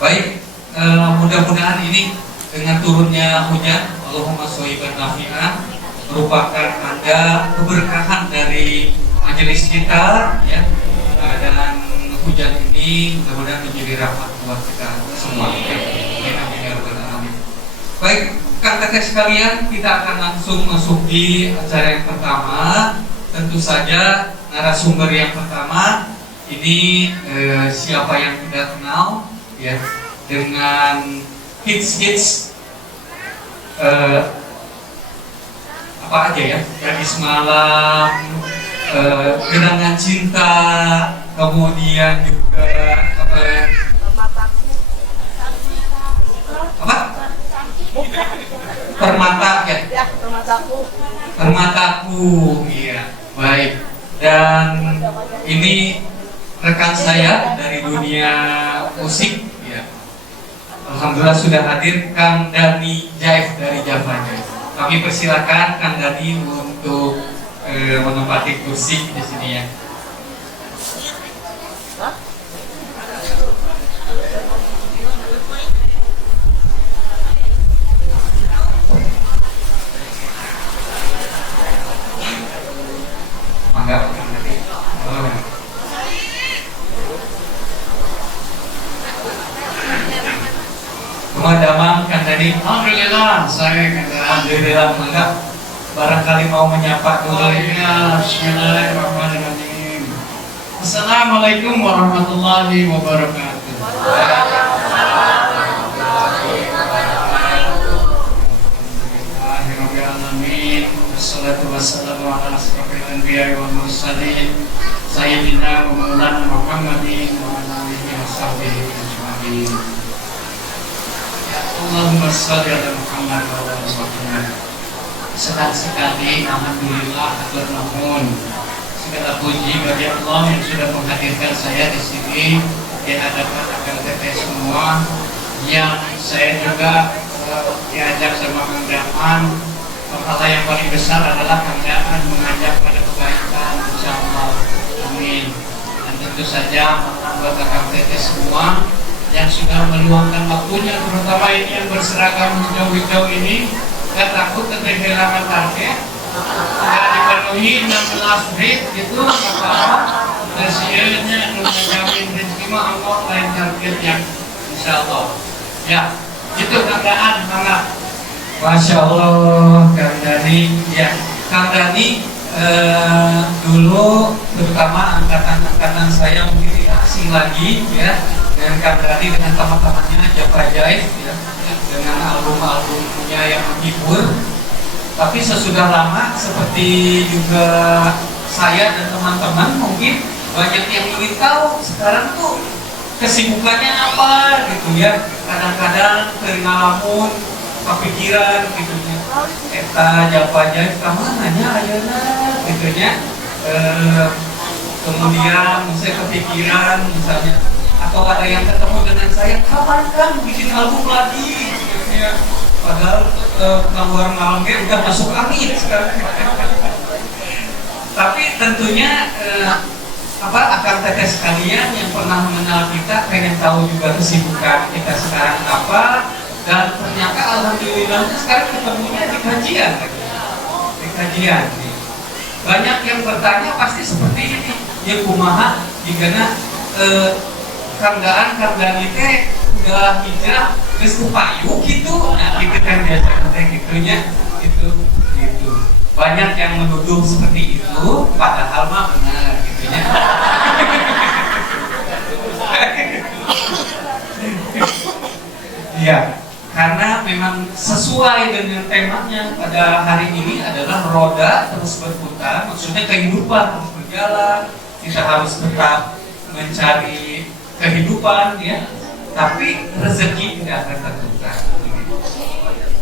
Baik, mudah-mudahan ini dengan turunnya hujan, Allahumma sholiban nafi'an, merupakan tanda keberkahan dari majelis kita, ya. Dan hujan ini mudah-mudahan menjadi rahmat buat kita semua. Ya. Amin ya rabbal alamin. Baik, kakak sekalian, kita akan langsung masuk di acara yang pertama. Tentu saja narasumber yang pertama ini siapa yang tidak kenal, ya, dengan hits apa aja ya, gadis malam, genangan cinta, kemudian juga apa permata ya, permataku, iya, baik. Dan ini rekan saya dari dunia musik, ya. Alhamdulillah sudah hadir Kang Dhani Jaif dari Java. Kami persilakan Kang Dhani untuk menempati kursi di sini, ya. Mangga, Kang Dhani. Pemadaman Kang Dhani. Alhamdulillah, saya Alhamdulillah, mangga. Barangkali mau menyapa dulu. Oh iya, bismillahirrahmanirrahim. Assalamualaikum warahmatullahi wabarakatuh. Alhamdulillahirrahmanirrahim. Wassalatu wassalamu ala asrofil anbiya wal mursalin Sayyidina wa maulana Muhammadin wa ala alihi wa sahbihi ajma'in. Allahumma shalli ala Muhammad wa ala ali Muhammad. Sekali-sekali alhamdulillah atur nuhun, segala puji bagi Allah yang sudah menghadirkan saya di sini di hadapan akan teteh semua, yang saya juga diajak sama Kang Daman. Pahala yang paling besar adalah Kang Daman mengajak pada kebaikan, insyaallah, amin. Dan tentu saja anggota Kang teteh semua yang sudah meluangkan waktunya, terutama ini yang berseragam hijau-hijau ini. Gak takut kehilangan target, gak dipenuhi 16 rit gitu, maka kasihannya menjamin rezeki mah Allah lain targetnya, insya Allah. Ya, itu keadaan mana? Masya Allah, Kang Dhani. Ya, Kang Dhani dulu terutama angkatan saya mungkin tidak asing lagi, ya, dengan Kang Dhani dengan teman-temannya Java Jaif, ya, dengan album-albumnya yang menghibur. Tapi sesudah lama, seperti juga saya dan teman-teman mungkin banyak yang ingin tahu sekarang tuh kesibukannya apa gitu, ya. Kadang-kadang ngalamun kepikiran gitu ya, eta Java Jaif kamananya ayeuna gitu ya. Kemudian saya kepikiran misalnya, atau ada yang ketemu dengan saya, kapan kan bikin album lagi gitu ya. Padahal keluar malam udah masuk angin sekarang. Tapi tentunya akan teteh sekalian yang pernah mengenal kita pengen tahu juga kesibukan kita sekarang apa. Dan ternyata alhamdulillah sekarang ketemunya di kajian. Di kajian. Banyak yang bertanya pasti seperti ini, ya kumaha jigana Kang Dhani teh udah hijrah geus ku payu gitu. Nah, gitu kan biasa teh gitunya, gitu. Banyak yang menuduh seperti itu, padahal mah benar gitunya. Iya, karena memang sesuai dengan temanya pada hari ini adalah roda terus berputar, maksudnya kehidupan terus berjalan, kita harus tetap mencari kehidupan, ya, tapi rezeki tidak akan tertukar.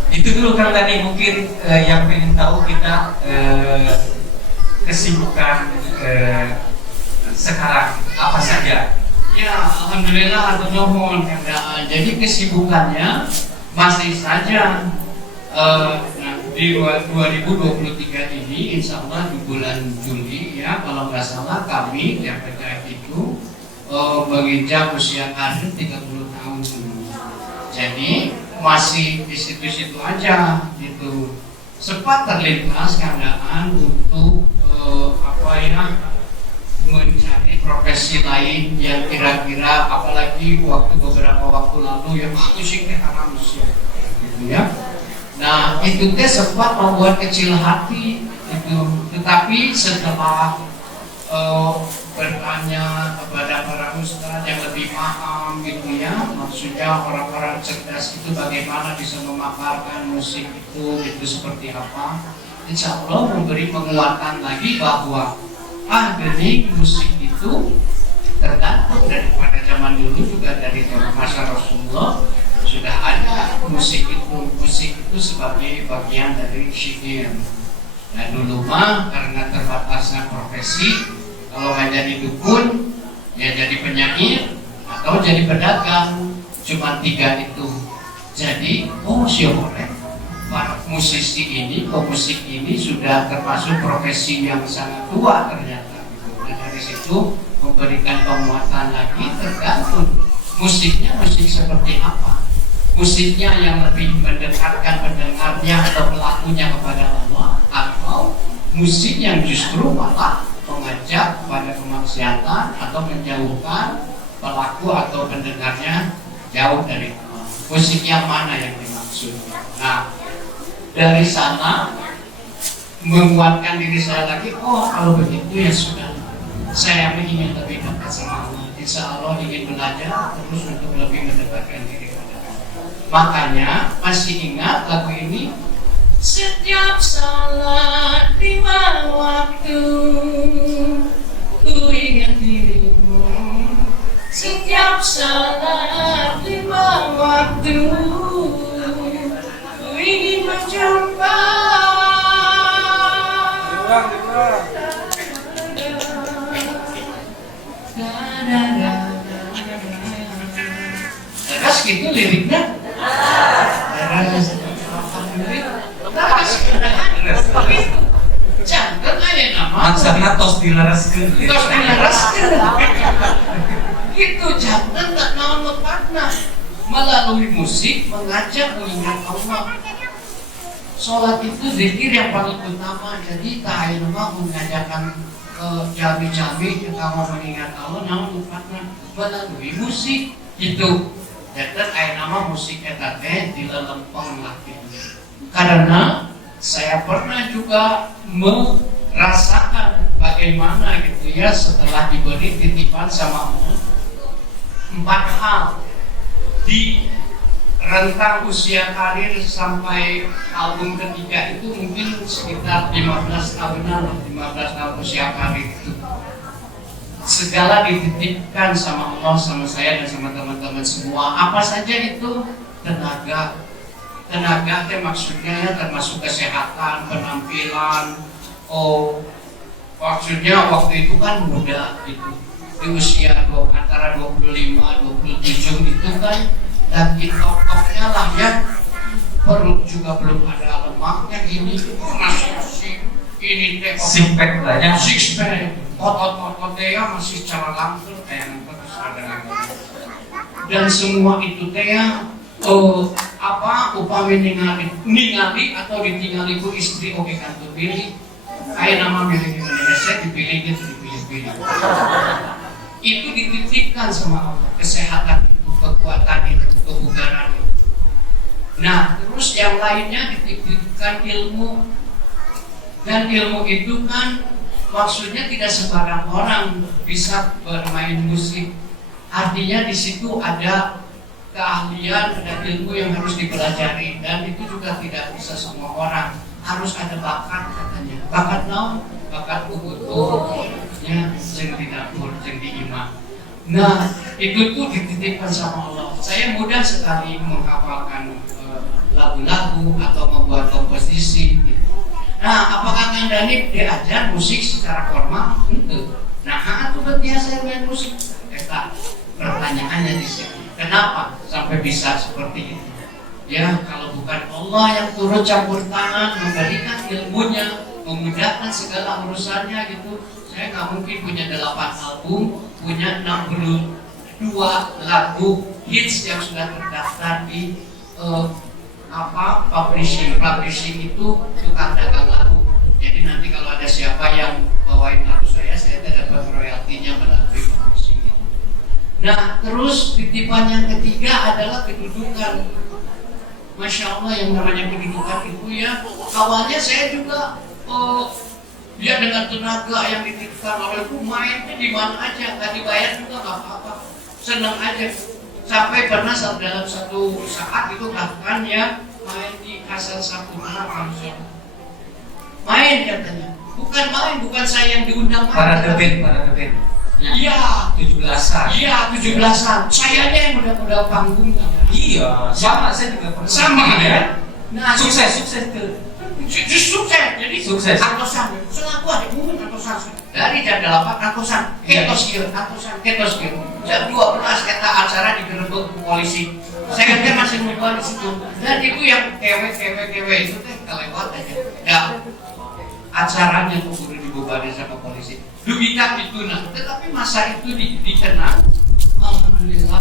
Itu dulu Kang Dhani mungkin yang pengen tahu kita kesibukan sekarang apa saja. Ya, alhamdulillah atur nuhun. Jadi kesibukannya masih saja di 2023 ini, insya Allah di bulan Juli, ya, kalau nggak salah kami yang PKF itu menginjak usia karir 30 tahun. Jadi masih di situ-situ aja gitu. Sempat terlintas keadaan untuk mencari profesi lain yang kira-kira, apalagi beberapa waktu lalu yang musiknya haram gitu ya. Nah itu teh sempat membuat kecil hati itu, tetapi setelah bertanya kepada para ustadz yang lebih paham gitu ya, maksudnya orang-orang cerdas itu bagaimana bisa memaparkan musik itu seperti apa, insya Allah memberi penguatan lagi bahwa geni musik itu tergantung daripada zaman dulu, juga dari zaman masa Rasulullah sudah ada musik itu sebagai bagian dari syair. Dan dulu mah karena terbatasnya profesi, kalau nggak jadi dukun, ya jadi penyair atau jadi pedagang, cuma 3 itu. Jadi, para musisi ini, pemusik ini sudah termasuk profesi yang sangat tua ternyata. Dan dari situ memberikan penguatan lagi, tergantung musiknya musik seperti apa. Musiknya yang lebih mendekatkan pendengarnya atau pelakunya kepada Allah, atau musik yang justru malah mengajak pada kemaksiatan atau menjauhkan pelaku atau pendengarnya jauh dari Allah. Musik yang mana yang dimaksud? Nah, dari sana menguatkan diri saya lagi. Kalau begitu ya sudah, saya ingin lebih dekat sama Allah. Insya Allah ingin belajar terus untuk lebih mendekatkan diri kepada Allah. Makanya masih ingat lagu ini. Setiap salat 5 waktu ku ingat dirimu. Setiap salat 5 waktu ku ingin menjumpa. Terus gitu liriknya. Jangan aja nama maksudnya tos dilaraskeun gitu, jangan tak naon lepatna melalui musik mengajak mengingat Allah. Sholat itu zikir yang paling utama, jadi tak nama mengajarkan jami-jami kita mau mengingat Allah naon lepatna melalui musik itu. Jadi nama musik eta teh dilelempeng lah gitu. Karena saya pernah juga merasakan bagaimana gitu ya, setelah diberi titipan sama Allah 4 hal di rentang usia karir sampai album ketiga itu mungkin sekitar 15 tahunan, 15 tahun usia karir itu. Segala dititipkan sama Allah, sama saya dan sama teman-teman semua. Apa saja itu? Tenaga maksudnya ya, termasuk kesehatan, penampilan. Maksudnya waktu itu kan muda gitu, di usia antara 25-27 itu kan, dan TikTok-nya lah ya, perut juga belum ada lemaknya gini, masih ini teh six pack banyak, otot-otot ya masih cara langsung kayak terus ada. Dan semua itu teh ya upami ningali atau ditinggali ku istri oke kan tuh pilih kayak nama milih Indonesia dipilih gitu, dipilih itu dititipkan sama Allah, kesehatan itu, kekuatan itu, kebugaran itu. Nah terus yang lainnya dititipkan ilmu, dan ilmu itu kan maksudnya tidak sembarang orang bisa bermain musik. Artinya di situ ada keahlian, ada ilmu yang harus dipelajari, dan itu juga tidak bisa semua orang. Harus ada bakat katanya. Bakat naon? Bakat utuh ya, jeung di dapur, jeung di imah. Nah, itu tuh dititipkan sama Allah. Saya mudah sekali menghafalkan lagu-lagu atau membuat komposisi gitu. Nah, apakah Kang Danip diajar musik secara formal? Tentu. Nah, itu biasa main musik. Pertanyaannya di sini. Kenapa sampai bisa seperti itu? Ya, kalau bukan Allah yang turut campur tangan, memberikan ilmunya, memudahkan segala urusannya gitu, saya nggak mungkin punya 8 album, punya 60 2 lagu hits yang sudah terdaftar di publishing itu tukang dagang lagu. Jadi nanti kalau ada siapa yang bawain lagu saya dapat royaltinya melalui publishing itu. Nah, terus titipan yang ketiga adalah kedudukan. Masya Allah, yang namanya kedudukan itu ya, awalnya saya juga dia dengan tenaga yang dititipkan olehku mainnya di mana aja, nggak dibayar juga nggak apa-apa, senang aja. Sampai pernah dalam satu saat itu bahkan ya main di Hasan Sakura, main katanya, bukan saya yang diundang main. Para debit. Iya, 17-an. Iya, 17-an. Sayanya yang udah panggung kan. Iya, sama saya juga pernah. Sama ya. Nah, sukses tuh. Sukses. Jadi sukses. Atosan. Selaku ada momen atosan. Dari jam 8 atosan. Ketos kieu. Jam 12 kita acara digerebek polisi. Saya kan masih ngumpul di situ. Dan itu yang kewe itu teh kelewat aja. Ya. Acaranya tuh udah dibebani sama polisi. Dugikan itu tetapi masa itu dikenang. Alhamdulillah,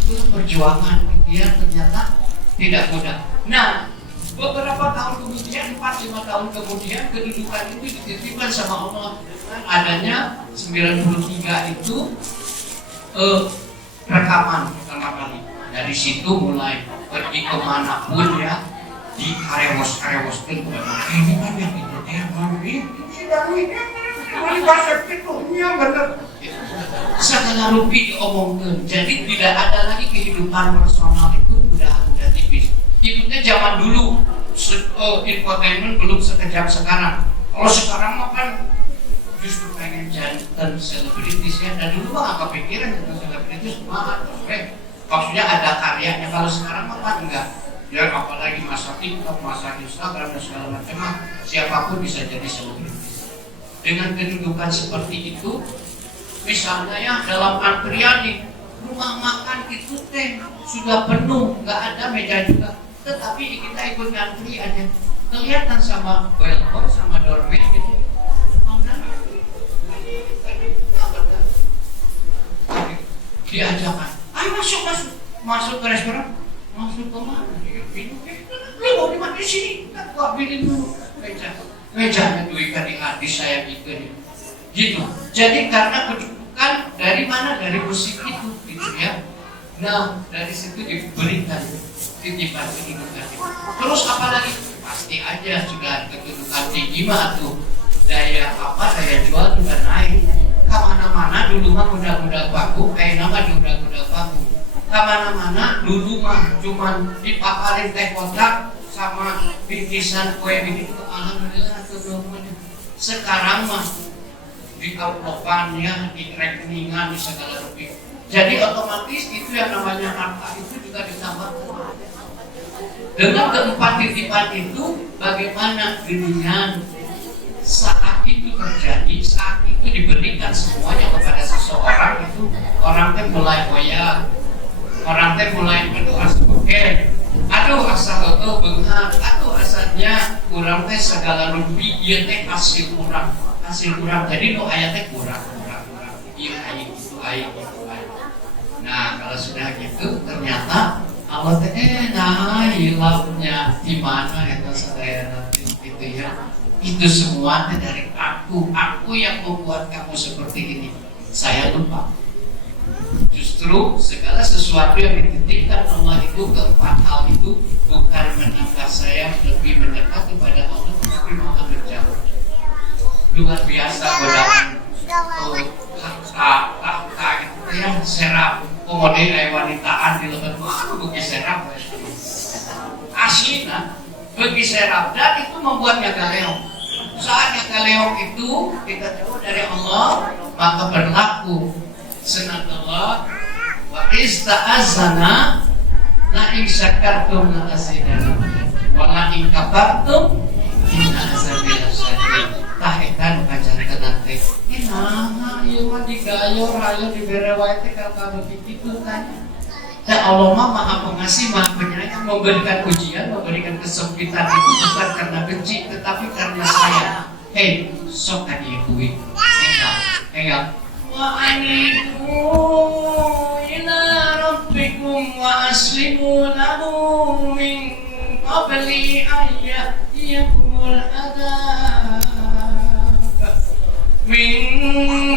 itu perjuangan dia ternyata tidak mudah. Nah, beberapa tahun kemudian, 4-5 tahun kemudian, kedudukan itu dititipkan sama Allah. Adanya 93 itu rekaman pertama kali. Dari situ mulai pergi kemanapun ya, di karewos itu ini kan yang itu segala rupi diomongkan. Jadi tidak ada lagi kehidupan personal itu udah tipis. Itu teh zaman dulu infotainment belum sekejam sekarang. Kalau sekarang mah kan justru pengen jantan selebritis ya. Dan dulu mah nggak kepikiran jantan selebritis mah maksudnya ada karyanya. Kalau sekarang mah kan enggak. Ya apalagi masa TikTok, masa Instagram dan segala macam, siapapun bisa jadi selebritis. Dengan kedudukan seperti itu, misalnya ya dalam antrian di rumah makan itu teh sudah penuh, nggak ada meja juga, tetapi kita ikut ngantri aja, kelihatan sama bellboy sama doorman gitu, diajakan, ayo masuk ke restoran, masuk ke mana? Lu mau di mana di sini? Kan gua pilih dulu mejanya duikan di hadis saya bikin gitu. Jadi karena kedudukan dari mana? Dari musik itu gitu ya. Nah, dari situ diberikan titipan kedudukan itu. Terus apalagi? Pasti aja sudah kedudukan tinggi mah tuh daya jual juga naik. Kemana-mana dulu mah muda-muda baku, nama muda-muda baku. Kemana-mana dulu mah cuman dipaparin teh kotak sama bingkisan kue begitu. Alhamdulillah sekarang mah di amplopan ya, di rekeningan, di segala rupiah. Jadi otomatis itu yang namanya harta itu juga ditambah. Dengan keempat titipan itu, bagaimana dengan saat itu terjadi, saat itu diberikan semuanya kepada seseorang itu, orang teh mulai goyah, orang teh mulai berdoa sebagai aduh asal benghar, aduh asalnya kurang teh segala rupi ieu teh hasil kurang. Jadi nu aya teh kurang. Ieu aya gitu. Nah, kalau sudah gitu ternyata Allah teh hilangnya di mana eta sadayana itu ya. Itu semua teh dari aku yang membuat kamu seperti ini. Saya lupa. Justru segala sesuatu yang dititipkan Allah itu, keempat hal itu bukan menambah saya lebih mendekat kepada Allah, tetapi malah menjauh. Luar biasa godaan tahta itu yang serap kemudian wanitaan di lebat bagi serap asina bagi serap, dan itu membuatnya galeong. Saatnya galeong itu kita jauh dari Allah, maka berlaku sunatullah wa ista'azana la in syakartum la azidannakum wa la in kafartum inna azabi lasyadid. Tah eta nu kajantenan teh nah ieu mah digayor hayo dibere wae teh kata begitu kan. Dan Allah Maha Pengasih, Maha Penyayang, memberikan ujian, memberikan kesempitan itu bukan karena benci, tetapi karena sayang. Hei, sok tadi duit, enggak. Wah, ini wa aslimu lahu min qabli an ya'tiyakumul adab min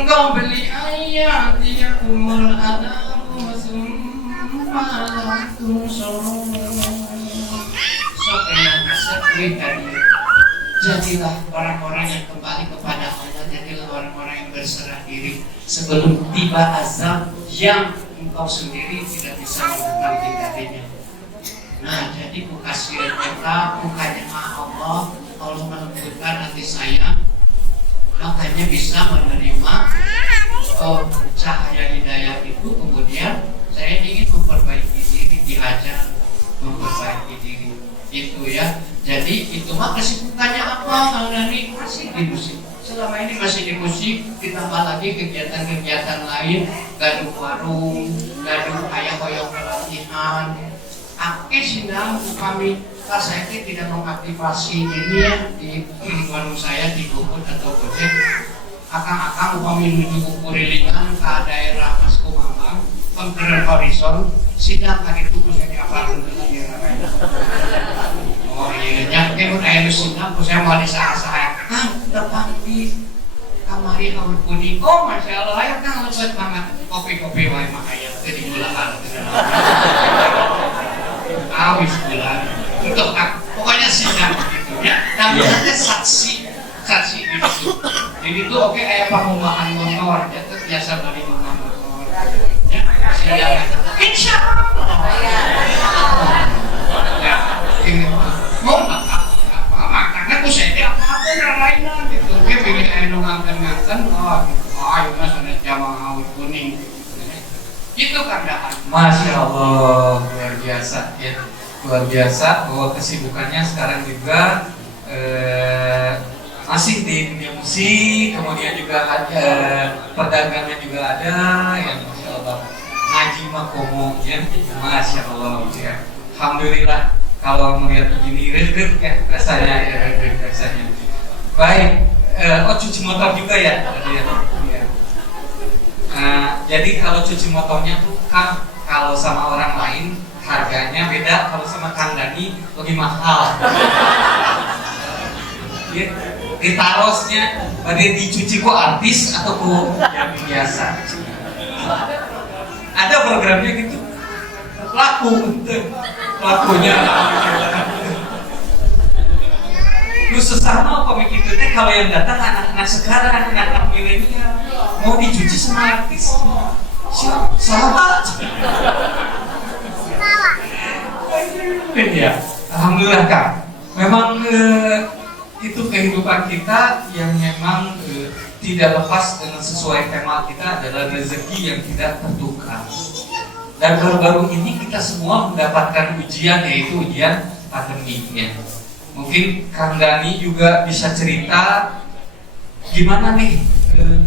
qabli an ya'tiyakumul adab thumma la tunsarun. Jadilah orang-orang yang kembali kepada Allah, jadilah orang-orang yang berserah diri sebelum tiba azab yang engkau sendiri tidak bisa menangani darinya. Nah, jadi kekasih kita bukannya Allah melembutkan hati saya, makanya bisa menerima cahaya hidayah itu. Kemudian saya ingin memperbaiki diri, diajar memperbaiki diri itu ya. Jadi itu mah kesibukannya apa? Kang Dani masih di musik. Selama ini masih di musik, ditambah lagi kegiatan-kegiatan lain, gaduh warung, gaduh ayah hoyong pelatihan. Aktif sidang kami saya tidak mengaktifasi ini ya di warung saya di Bogor atau Gojek. Akang-akang upami menuju kurilingan ke daerah Mas Kumambang, Penggeran Horizon, sidang hari itu saya diapakan dengan daerah. Oh iya, nyaknya pun ayah lusinam, saya mau disahas-sahas. Depan di kamari awal kuning. Oh Masya Allah, ayo Kang lebat banget. Kopi-kopi wae makanya jadi gula awis gula. Untuk Kang, pokoknya sidang gitu ya. Tapi nanti saksi gitu. Jadi itu oke kayak pengumuman motor, ya itu biasa dari rumah motor. Ya, sidang. Insya Allah. Ya, ini mau makan aku saya apa lainnya gitu. Dia pilih air ngangkan ayo mas ada jamaah awet kuning. Itu kandahan. Masya Allah, luar biasa ya, luar biasa bahwa kesibukannya sekarang juga masih di dunia musik, kemudian juga ada perdagangan juga ada yang Masya Allah, ngaji makomo ya, Masya Allah ya. Alhamdulillah kalau melihat begini reg ya rasanya ya, reg rasanya. Baik, cuci motor juga ya tadi ya. Jadi kalau cuci motornya tuh kan kalau sama orang lain harganya beda, kalau sama Kang Dani lebih mahal. Ya, ditarosnya pada dicuci ku artis atau ku yang biasa. Ada programnya gitu. Lakunya. Lu sesama komik itu teh kalau yang datang anak-anak sekarang, anak-anak milenial mau dicuci sama artis. Sahabat. Ya, alhamdulillah Kak. Memang itu kehidupan kita yang memang tidak lepas dengan sesuai tema kita adalah rezeki yang tidak tertukar. Dan baru-baru ini kita semua mendapatkan ujian, yaitu ujian pandeminya. Mungkin Kang Dani juga bisa cerita gimana nih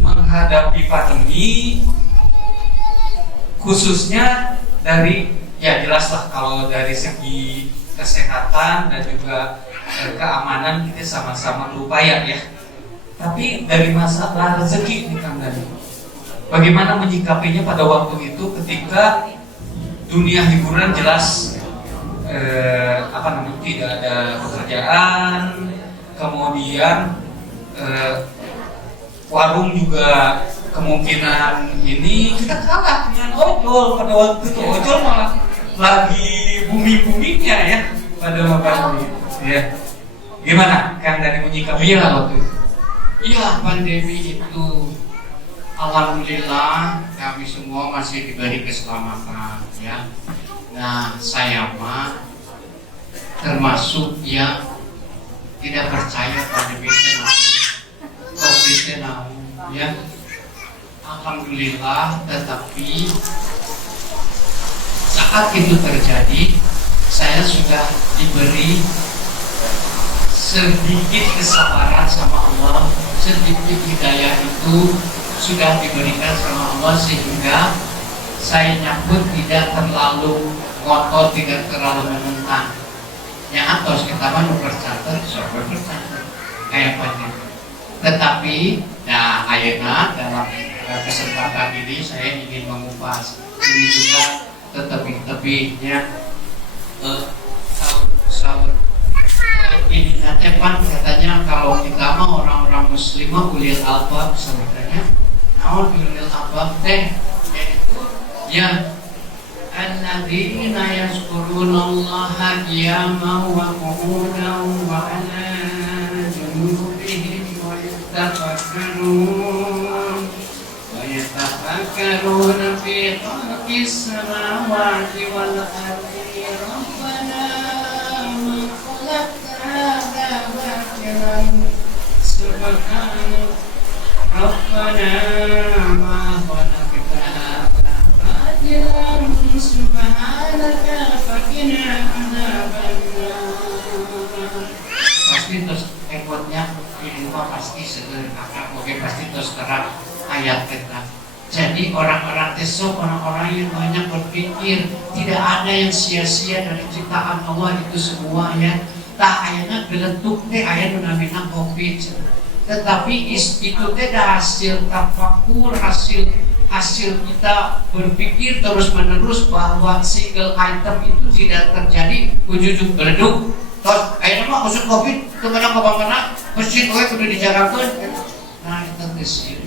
menghadapi pandemi, khususnya dari ya jelaslah kalau dari segi kesehatan dan juga keamanan kita sama-sama berupaya ya. Tapi dari masalah rezeki nih Kang Dani, bagaimana menyikapinya pada waktu itu ketika dunia hiburan jelas tidak ada pekerjaan, kemudian warung juga kemungkinan ini kita kalah dengan ojol pada waktu itu. Ojol malah lagi bumi-buminya ya pada waktu itu ya. Gimana Kang Dani menyikapinya waktu itu? Iya, pandemi itu alhamdulillah kami semua masih diberi keselamatan ya. Nah, saya mah termasuk yang tidak percaya pandemi COVID-19 ya. Alhamdulillah, tetapi saat itu terjadi saya sudah diberi sedikit kesabaran sama Allah, sedikit hidayah itu sudah diberikan sama Allah sehingga saya nyambut tidak terlalu ngotot, tidak terlalu menentang. Yang atas kita mah bercatat, soal bercatat kayak pandemi. Tetapi, nah ayeuna dalam kesempatan ini saya ingin mengupas ini juga tetepi-tepinya sahur. Ini pan katanya kalau kita mah orang-orang muslim mah ulil albab sebenarnya. Naon ulil albab teh? Yaitu ya alladzina yazkurunallaha qiyaman wa qu'udan wa 'ala junubihim wa yatafakkaruna fi khalqis samawati wal ardi rabbana ma khalaqta hadza batilan subhanaka rabbana ma khalaqta hadza batilan subhanaka faqina adzabannar. Pasti terus ekotnya ini pasti sederhana, oke pasti terus terang ayat kita. Jadi orang-orang tesok, orang-orang yang banyak berpikir tidak ada yang sia-sia dari ciptaan Allah itu semua ya. Tak ayatnya geletuk teh ayat namanya COVID. Tetapi itu teh hasil tafakur, hasil kita berpikir terus menerus bahwa single item itu tidak terjadi ujung-ujung geleduk. Terus ayatnya mah maksud COVID itu banyak kebanggaan masjid kudu dijalankan. Nah itu kesini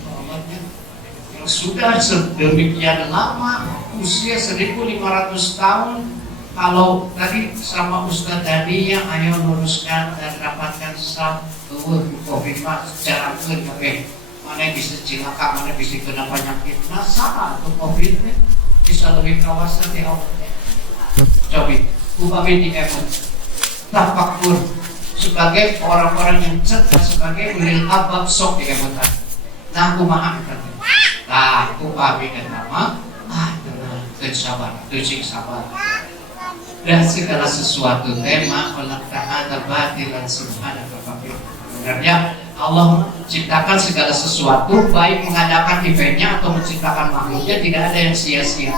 sudah sedemikian lama, usia 1500 tahun. Kalau tadi sama Ustaz tadi yang ayo luruskan dan dapatkan COVID secara mana bisa cilaka, mana bisa kena penyakit. Nah sama untuk COVID bisa lebih kawasan di Allah. Coba upami di emon tafakur sebagai orang-orang yang cerdas, sebagai ulil albab sok di emon. Nah kumaha kita nah, aku pahami dan nama dengan sabar, tujuh sabar. Dan segala sesuatu tema pelaksanaan batilan subhanaka faqir. Sebenarnya Allah menciptakan segala sesuatu, baik mengadakan eventnya atau menciptakan makhluknya, tidak ada yang sia-sia.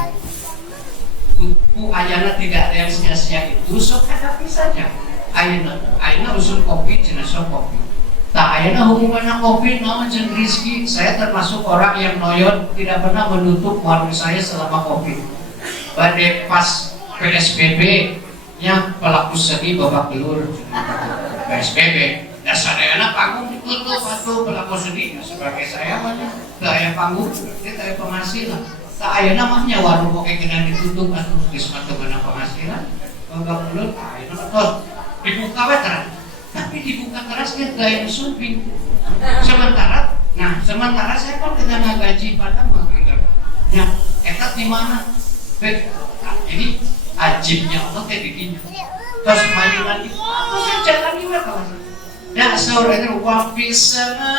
Ayana tidak ada yang sia-sia itu, sok hadapi saja. Ayana usul kopi, jenazah kopi. Tak ayana hubungannya COVID nama jen rizki. Saya termasuk orang yang noyon tidak pernah menutup warung saya selama COVID. Pada pas PSBB nya pelaku seni babak belur PSBB. Dasar ayana panggung ditutup atau pelaku seni sebagai saya mana gaya panggung kita gaya penghasilan. Tak ayana namanya warung kok kena ditutup atau dismatu mana penghasilan babak belur ayana terus dibuka weteran. Tapi dibuka kerasnya gaya suping. Sementara saya kan kena gaji pada menganggap. Ya, etat di mana? Ini ajibnya Allah kayak begini. Terus maju lagi, terus jalan juga kawan. Dan sore itu wafisana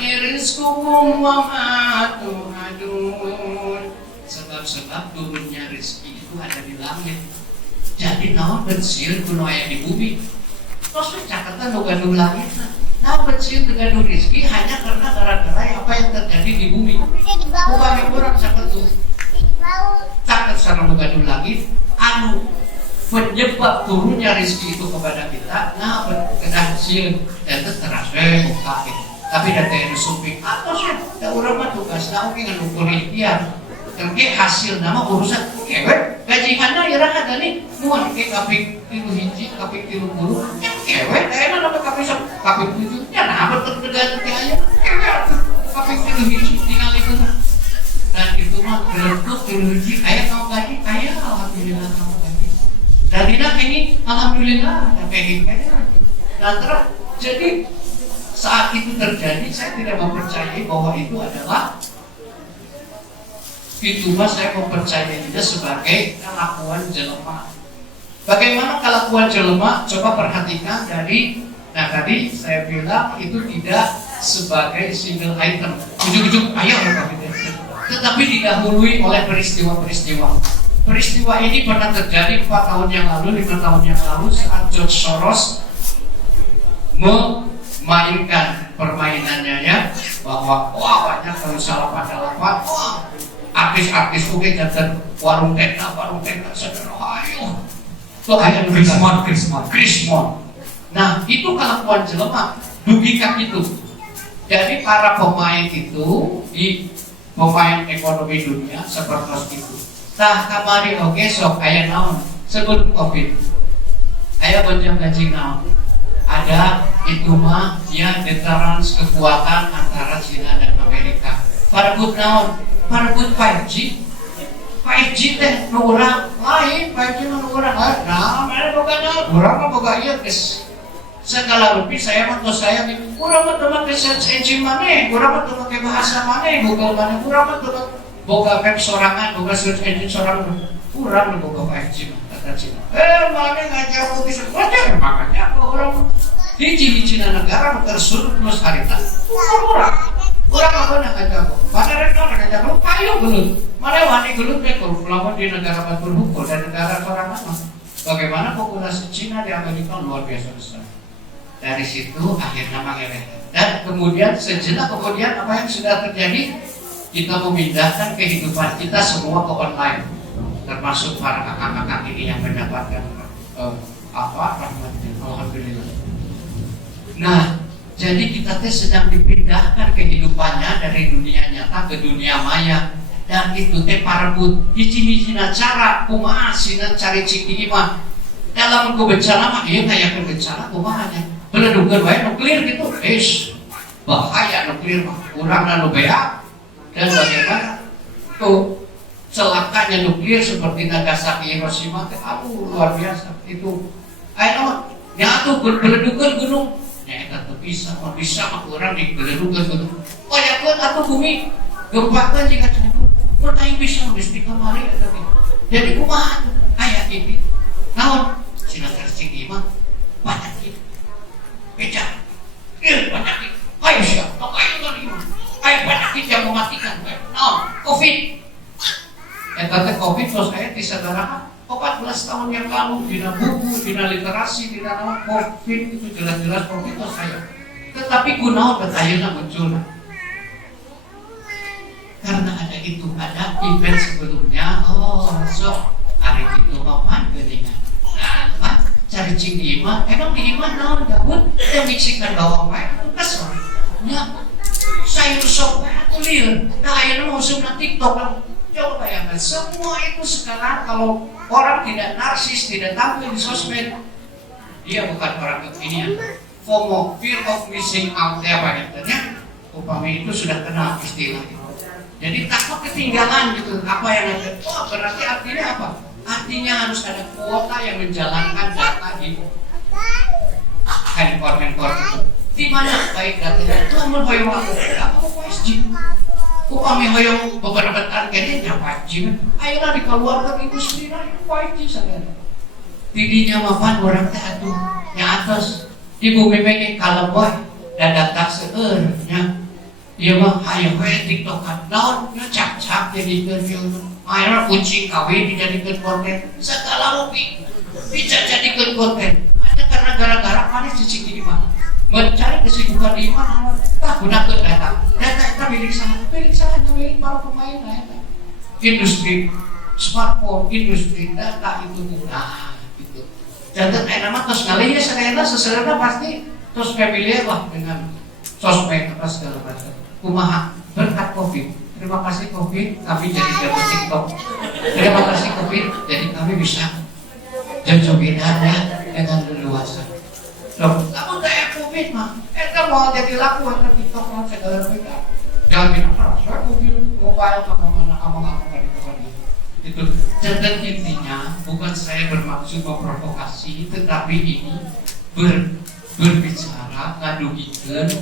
iriskum wa matuhadun. Sebab turunnya rezeki itu ada di langit. Jadi naon bersih kuno aya di bumi. Terus cakatan gaduh langit. Nah bersih gaduh rezeki hanya karena gara-gara apa yang terjadi di bumi. Bukan yang kurang cakat tuh. Cakat sama gaduh langit. Anu penyebab turunnya rezeki itu kepada kita. Nah berkedah hasil dan terasa buka. Tapi datang yang suping atau sih. Tak urang mah tugas tahu dengan ukur ikhtiar. Tapi hasil nama urusan kewek gajiannya ya rahat nih muan ke kaping 3 hiji kaping 30 kewek kayaknya dapat kaping 7 ya nah betul-betul aya kaping 3 hiji tinggal itu dan itu mah bertuk 3 hiji aya kau gaji aya alhamdulillah kau gaji dan tidak ini alhamdulillah ada kayak dan terus jadi saat itu terjadi saya tidak mempercayai bahwa itu adalah itu mas saya mempercayainya sebagai kelakuan jelema. Bagaimana kelakuan jelema? Coba perhatikan dari, nah tadi saya bilang itu tidak sebagai single item. Ujung-ujung ayo tetapi didahului oleh peristiwa-peristiwa. Peristiwa ini pernah terjadi 4 tahun yang lalu, 5 tahun yang lalu saat George Soros memainkan permainannya ya bahwa wah banyak kalau salah pada lapan artis-artis oke dan warung tenda sederhana ayo tuh ayam Krismon. Nah itu kelakuan jelema dugikan itu. Jadi para pemain itu di pemain ekonomi dunia seperti itu Tah kamari oke sok aya naon sebelum Covid. Aya bonjang gaji naon. Ada itu mah ya deterrence kekuatan antara Cina dan Amerika. Parebut naon? Parebut 5G. 5G teh nu urang lain 5G nu urang. Nah, mana boga naon? Urang mah boga ieu geus segala rupi saya mah tos saya urang mah teu make search engine maneh, urang mah teu make bahasa maneh, Google maneh, urang mah teu boga web sorangan, boga search engine sorangan. Urang nu boga 5G mah kata Cina. Maneh ngajak bisa wajar makanya urang hiji-hiji negara tersudut nus harita. Urang apa nak ngajak? Mana rek ngajak lu payu gelut. Mana wani gelut teh lamun di negara batur hukum dan negara sorangan mah. Bagaimana populasi Cina di Amerika luar biasa besar. Dari situ akhirnya mengelak. Dan kemudian sejenak kemudian apa yang sudah terjadi? Kita memindahkan kehidupan kita semua ke online, termasuk para kakak-kakak ini yang mendapatkan rahmatnya, alhamdulillah. Nah, jadi kita sedang dipindahkan kehidupannya dari dunia nyata ke dunia maya. Dan itu parebut hiji-hijina cara kumaha sina cari ciki mah dalam bencana mah ieu kayak bencana kumahanya beledukeun wae nuklir gitu. Bahaya nuklir mah urangna nu beak. Dan bagaimana tuh celakanya nuklir seperti Nagasaki Hiroshima teh luar biasa itu. Ayo nyatu beledukeun gunung nya eta teu bisa mah urang dibeledukeun gunung. Koyakeun atuh bumi gempakeun jiga cenah mun aing bisa mesti kamari eta teh. Jadi kumaha aya ini naon cina tercing mah banyak itu beca banyak itu ayo siap ayo tadi mah ayo penyakit yang mematikan COVID. Eta teh COVID tos aya di sadaraha 14 tahun yang lalu dina buku, dina literasi, dina naon COVID itu jelas-jelas COVID tos aya. Tetapi kunaon teh ayeuna muncul? Karena ada itu, ada event sebelumnya. Sok hari itu papan geuningan. Nah, kan cari cing iman, emang di iman naon gabut teh mixingkan bawang wae kesel. Nya sayur sop atuh lieur. Nah, ayeuna mau usumna TikTok. Coba bayangkan, semua itu sekarang kalau orang tidak narsis, tidak tampil di sosmed, dia bukan orang kekinian. FOMO, fear of missing out, apa ya? Upami itu sudah kenal istilah. Jadi takut ketinggalan gitu. Apa yang ada? Oh, berarti artinya apa? Artinya harus ada kuota yang menjalankan data di handphone itu. Di mana baik datanya? Lamun hoyong aku, mau PSG. Upami hoyong beberapa targetnya nya 5G. Ayeuna dikeluarkan industri na 5G saja. Tidinya mapan orang teh atuh nya atos di bumi menge kaleboy dadatak seueur nya. Ieu mah aya we TikTokan. Naon nya cak-cak jadikeun film. Ayeuna kucing kawin dijadikeun konten. Segala rupi dijadikeun konten. Hanya karena gara-gara mana cicing ini mah mencari kesibukan di mana tak gunakan data itu milik saya milik para pemain industri smartphone, industri data itu nah gitu. Jangan nama terus ngalihnya seserena pasti terus familiar lah dengan sosmed apa segala macam. Kumaha berkat COVID. Terima kasih COVID kami jadi dapat TikTok. Terima kasih COVID jadi kami bisa joget-jogetan ya dengan leluasa. Loh, kamu kayak COVID mah, mau jadi laku atau TikTok mau segala macam. Jangan bilang saya COVID mobile apa itu. Dan intinya bukan saya bermaksud memprovokasi, tetapi ini berbicara ngadugikan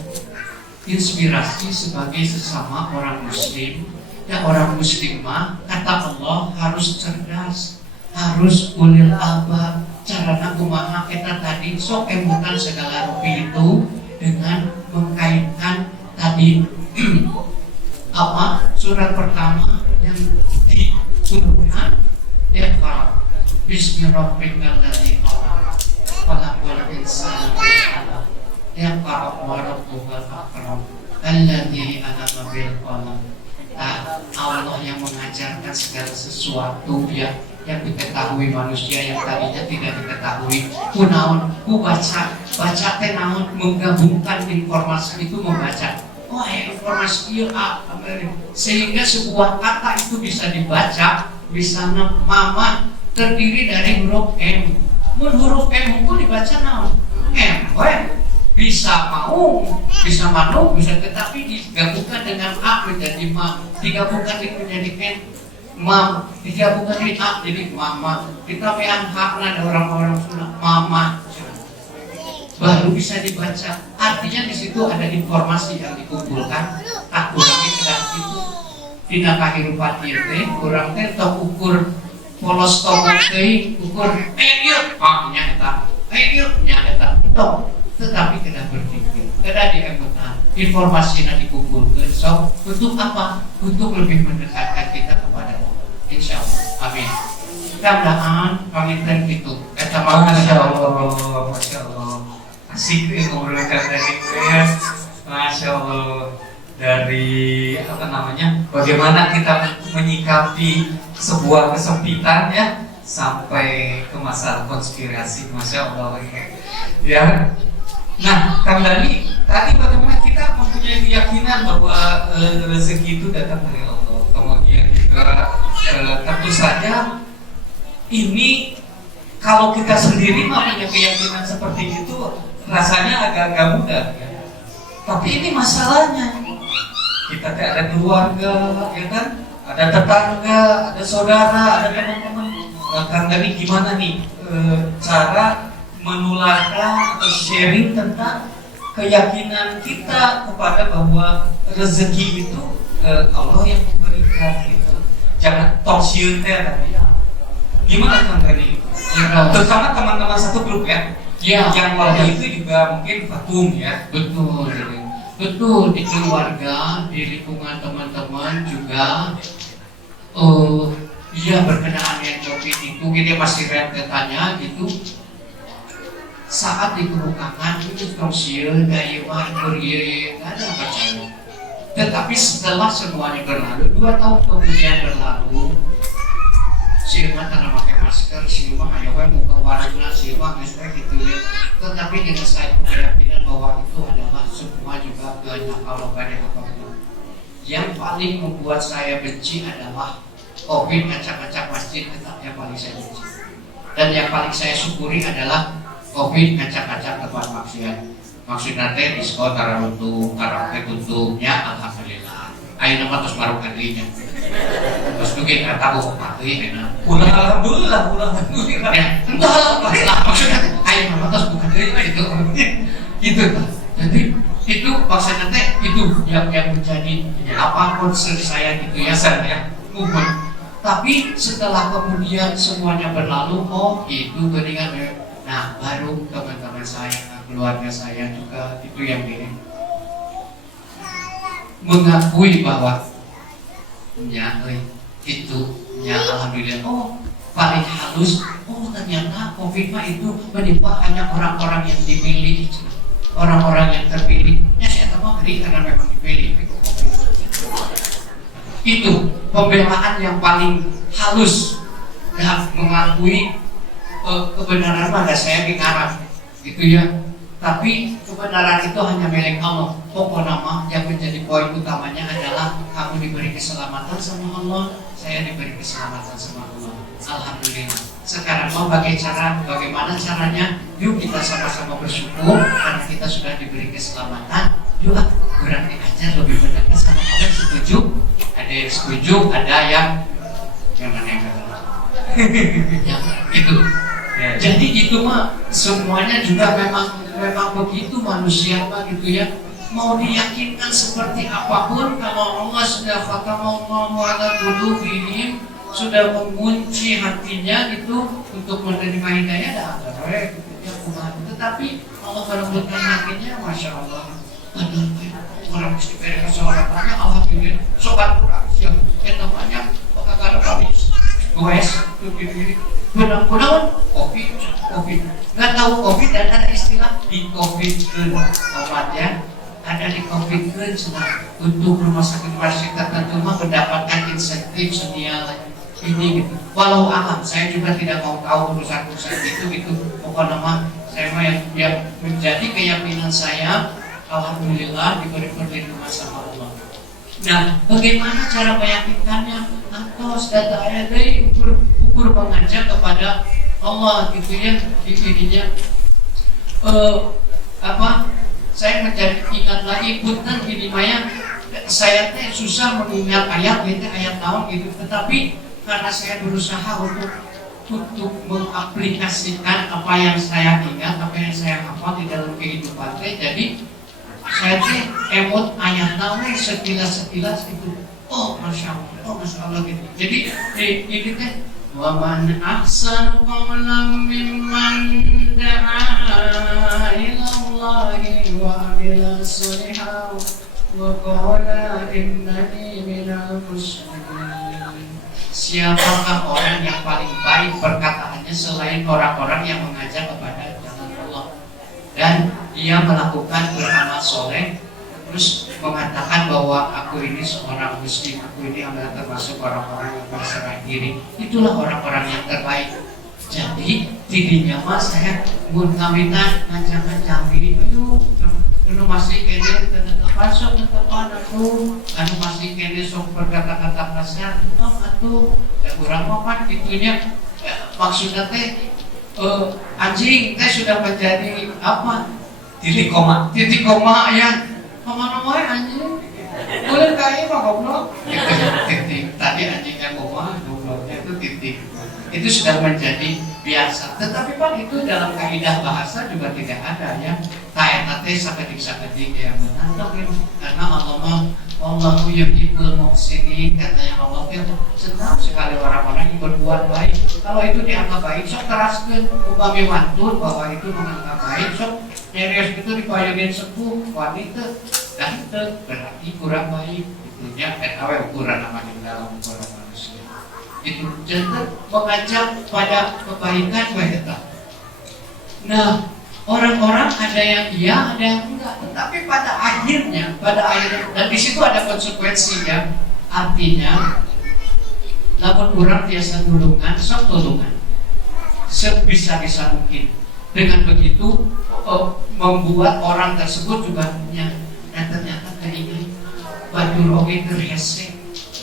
inspirasi sebagai sesama orang Muslim. Dan orang Muslimah kata Allah harus cerdas, harus ulil albab. Cara kumaha kita tadi sok emutan segala rupi itu dengan mengkaitkan tadi apa surat pertama yang diturunkan Iqra bismi rabbikal ladzi khalaq khalaqal insana min 'alaq Iqra wa rabbukal akram alladzi 'allama bil qalam. Allah yang mengajarkan segala sesuatu ya yang diketahui manusia yang tadinya tidak diketahui. Kunaon, ku baca teh naon menggabungkan informasi itu membaca. Oh ya informasi iya sehingga sebuah kata itu bisa dibaca di sana mama terdiri dari huruf M. Mun huruf M itu dibaca naon? M, bisa mau, bisa manu, bisa tetapi digabungkan dengan A menjadi ma, digabungkan menjadi N, mam, digabungkan dengan A jadi mama. Kita yang hakna ada orang-orang Sunda mama, baru bisa dibaca. Artinya di situ ada informasi yang dikumpulkan. Tak kurangnya kedah itu tina kahirupan ieu teh urang teh tong ukur polos tong teh ukur ieu nya eta nya eta tong. Tetapi kita berpikir, kita dianggota informasinya dikumpulkan, so untuk apa? Untuk lebih mendekatkan kita kepada Allah. Insya Allah, amin. Mudah-mudahan panginten itu. Masya Allah, asik nih ngobrolkan dari ya. Masya Allah, dari apa namanya? Bagaimana kita menyikapi sebuah kesempitan ya sampai ke masa konspirasi, Masya Allah ya. Nah, Kang Dani, tadi bagaimana kita mempunyai keyakinan bahwa rezeki itu datang dari Allah. Kemudian juga tentu saja ini kalau kita sendiri punya keyakinan seperti itu rasanya agak-agak mudah ya. Tapi ini masalahnya kita tidak ada keluarga, ya kan? Ada tetangga, ada saudara, ada teman-teman. Kang Dani gimana nih cara menularkan atau sharing tentang keyakinan kita kepada bahwa rezeki itu Allah yang memberikan gitu. Jangan toksieun teh tadi. Gimana Kang Dani? Terutama teman-teman satu grup ya. Ya, yang waktu itu juga mungkin vakum ya. Betul di keluarga, di lingkungan teman-teman juga. Iya berkenaan dengan COVID itu, kita masih rentetannya gitu. Saat dikemukakan itu sosial daya kurir ada percaya. Tetapi setelah semuanya berlalu, 2 tahun kemudian berlalu, si Irma tanah pakai masker, si Irma hanya muka warna, si Irma ngesek gitu ya. Tetapi dengan saya keyakinan bahwa itu adalah semua juga kehendak Allah pada apapun. Yang paling membuat saya benci adalah COVID ngacak-ngacak masjid, tetap yang paling saya benci. Dan yang paling saya syukuri adalah COVID ngacak-ngacak tempat maksiat. Maksudnya teh diskon karena tutup, karaoke tutupnya, alhamdulillah. Ayo nama terus baru kalinya. Terus mungkin kata buku kali, enak. Ulah alhamdulillah. Ya, enggak alhamdulillah. Maksudnya ayo nama terus bukan itu. Gitu. Jadi itu maksudnya teh itu yang menjadi apa concern saya gitu ya, saya movement. Tapi setelah kemudian semuanya berlalu, oh itu berikan. Nah, baru teman-teman saya, keluarga saya juga itu yang ini mengakui bahwa itu alhamdulillah. Oh, paling halus. Oh, ternyata COVID itu menimpa hanya orang-orang yang dipilih, orang-orang yang terpilih. Ya saya tahu karena memang dipilih. Itu pembelaan yang paling halus dan mengakui kebenaran pada saya dikarang gitu ya. Tapi kebenaran itu hanya milik Allah. Pokoknya nama yang menjadi poin utamanya adalah kamu diberi keselamatan sama Allah, saya diberi keselamatan sama Allah. Alhamdulillah. Sekarang mau bagaimana caranya? Yuk kita sama-sama bersyukur karena kita sudah diberi keselamatan. Yuk berarti aja lebih mendekat sama Allah. Setuju? Ada yang setuju, ada yang mana yang ya, itu. Ya, jadi itu mah semuanya juga memang begitu manusia mah gitu ya. Mau diyakinkan seperti apapun, kalau Allah sudah khatamallahu ala qulubihim, sudah mengunci hatinya gitu untuk menerima hidayah, dah ada gitu ya. Tetapi Allah merebutkan hatinya, masya Allah. Aduh, orang istiqomah kesalahannya alhamdulillah sobat kurang siang kita banyak pakar kami guys tuh gini benar-benar covid nggak tahu covid dan ada istilah di covid obat ya, ada di covid untuk rumah sakit tertentu mah mendapatkan insentif senilai ini gitu. Walau alam saya juga tidak mau tahu urusan itu gitu. Pokoknya mah saya mah yang menjadi keyakinan saya, alhamdulillah diberi perlindungan sama Allah. Nah, bagaimana cara meyakinkannya? Apa tos data ayat dari ukur mengajak kepada Allah gitu ya, dirinya saya menjadi ingat lagi punten ini Maya, saya teh susah mengingat ayat gitu, ayat tahun gitu, tetapi karena saya berusaha untuk mengaplikasikan apa yang saya ingat, apa yang saya hafal di dalam kehidupan teh, jadi saya teh emot ayat tahun sekilas itu, oh masya Allah gitu. Jadi ini teh waman ahsanu qawlan mimman da'a ila Allahi wa amila shalihan wa qala innani minal muslimin. Siapakah orang yang paling baik perkataannya selain orang-orang yang mengajak kepada jalan Allah dan dia melakukan beramal soleh, terus mengatakan bahwa aku ini seorang muslim, aku ini adalah termasuk orang-orang yang berserah diri. Itulah orang-orang yang terbaik. Jadi dirinya mas saya mun kamitan ngajak-ngajak diri, ayo anu masih kene masuk ke depan aku, anu masih kene sok berkata-kata kasar, atuh dan kurang apa gitunya. Maksudnya teh anjing teh sudah menjadi apa? Titik koma ya. Kemana wae anjing? Boleh kaya mah goblok. Titik. Tadi anjingnya koma, gobloknya itu titik. Itu sudah menjadi biasa. Tetapi Pak itu dalam kaidah bahasa juga tidak ada ya. Ta'at sakedik-sakedik yang menantang ya. Karena Allah yuhibbul muhsinin, katanya Allah itu senang sekali orang-orang yang berbuat baik. Kalau itu dianggap baik, sok teraskeun upami wantun bahwa itu menganggap baik, sok nyerios itu dipayungin sepuh wanita dan itu berarti kurang baik. Itunya awe ukuran namanya dalam ukuran manusia. Itu jadi mengajak pada kebaikan waheta. Nah, orang-orang ada yang iya, ada yang enggak. Tetapi pada akhirnya dan di situ ada konsekuensinya. Artinya, lamun orang biasa tulungan, sok tulungan sebisa-bisa mungkin. Dengan begitu membuat orang tersebut juga ternyata keinget badur oge terhesek.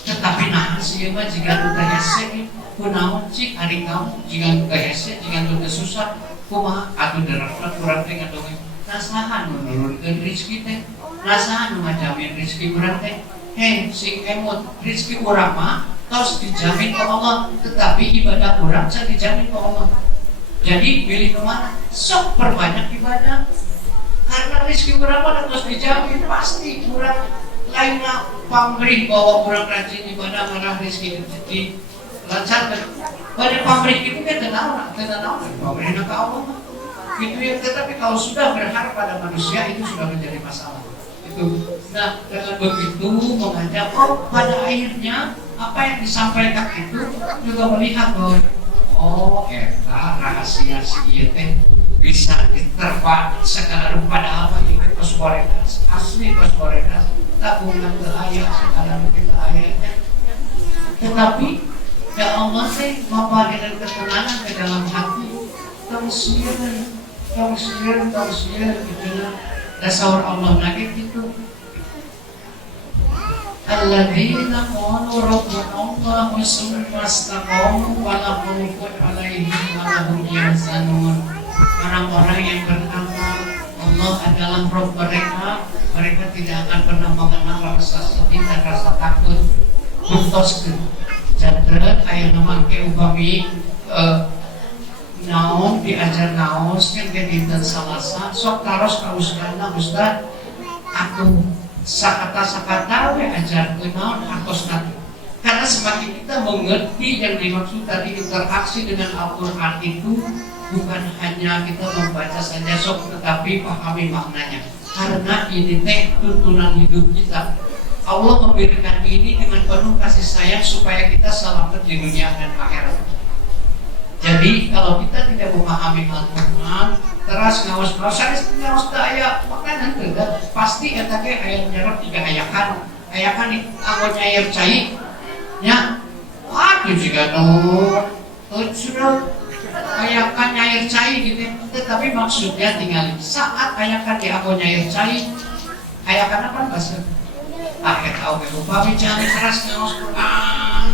Tetapi nah siapa jika udah hesek, kunaon cik hari kamu jika udah hesek, jika udah susah, kumaha atuh derafat kurang teh ngadongeng nasahan menurunkeun rezeki teh, nasahan ngajamin rezeki urang teh. Hei sing emot rezeki urang mah tos dijamin ke Allah, tetapi ibadah urang can dijamin ke Allah. Jadi pilih kemana? Sok perbanyak ibadah. Karena rezeki urang mah terus dijamin, pasti urang lainnya pamrih bahwa urang rajin ibadah malah rezeki di lancarkan. Pada pamrih itu kan tenang, pamrih ke Allah. Gitu ya. Tetapi kalau sudah berharap pada manusia itu sudah menjadi masalah. Itu. Nah dengan begitu mengajak pada akhirnya apa yang disampaikan itu juga melihat bahwa rahasia si teh bisa diterpa segala rupa pada apa ini koskorenas asli koskorenas tabungan ke ayat segala rupa ayatnya. Tetapi ya Allah teh memberikan ketenangan ke dalam hati, tausiah gitu. Dasar Allah lagi gitu. Alladzina qalu rabbuna Allah summa istaqamu wa la khawfun 'alaihim wa la hum yahzanun. Orang-orang yang berkata Allah adalah Rabb mereka tidak akan pernah mengenal rasa sedih dan rasa takut. Buktos jadret aya namake upami naon diajar naos kan dinten Salasa sok taros ka ustaz aku sakata we ajarkeun naon akos nanti. Karena semakin kita mengerti yang dimaksud tadi interaksi dengan Al-Qur'an itu bukan hanya kita membaca saja sok, tetapi pahami maknanya. Karena ini teh tuntunan hidup kita. Allah memberikan ini dengan penuh kasih sayang supaya kita selamat di dunia dan akhirat. Jadi kalau kita tidak memahami Al-Quran, terus ngawas-ngawas, ngawas ayat makanan tidak pasti eta ge aya nyerep 3 ayakan. Ayakan anggotnya air cair, nya, aduh juga sudah ayakan air cair gitu. Tetapi maksudnya tinggal saat ayakan di anggotnya air cair, ayakan apa bahasa? Akhir tahu upami jangan keras ngawas Quran.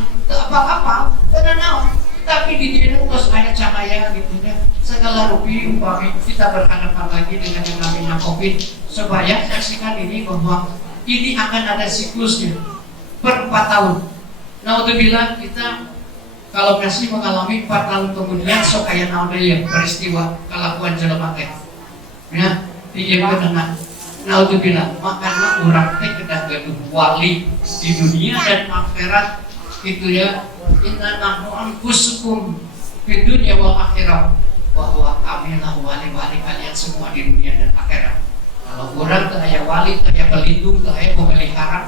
apa-apa, karena naon. Tapi di dunia terus ada cahaya gitu ya. Segala rupi umpami kita berhadapan lagi dengan yang namanya COVID, supaya saksikan ini bahwa ini akan ada siklusnya per 4 tahun. Naudzubillah kita kalau masih mengalami 4 tahun kemudian sok aya naon deui peristiwa kalakuan jelema teh. Ya, dijieun dengan naudzubillah makana urang teh kedah gaduh wali di dunia dan akhirat gitu ya. Inna nahnu anfusukum fid dunya wal akhirah, bahwa kami lah wali-wali kalian semua di dunia dan akhirat. Kalau orang teu aya wali, teu aya pelindung, teu aya pemelihara,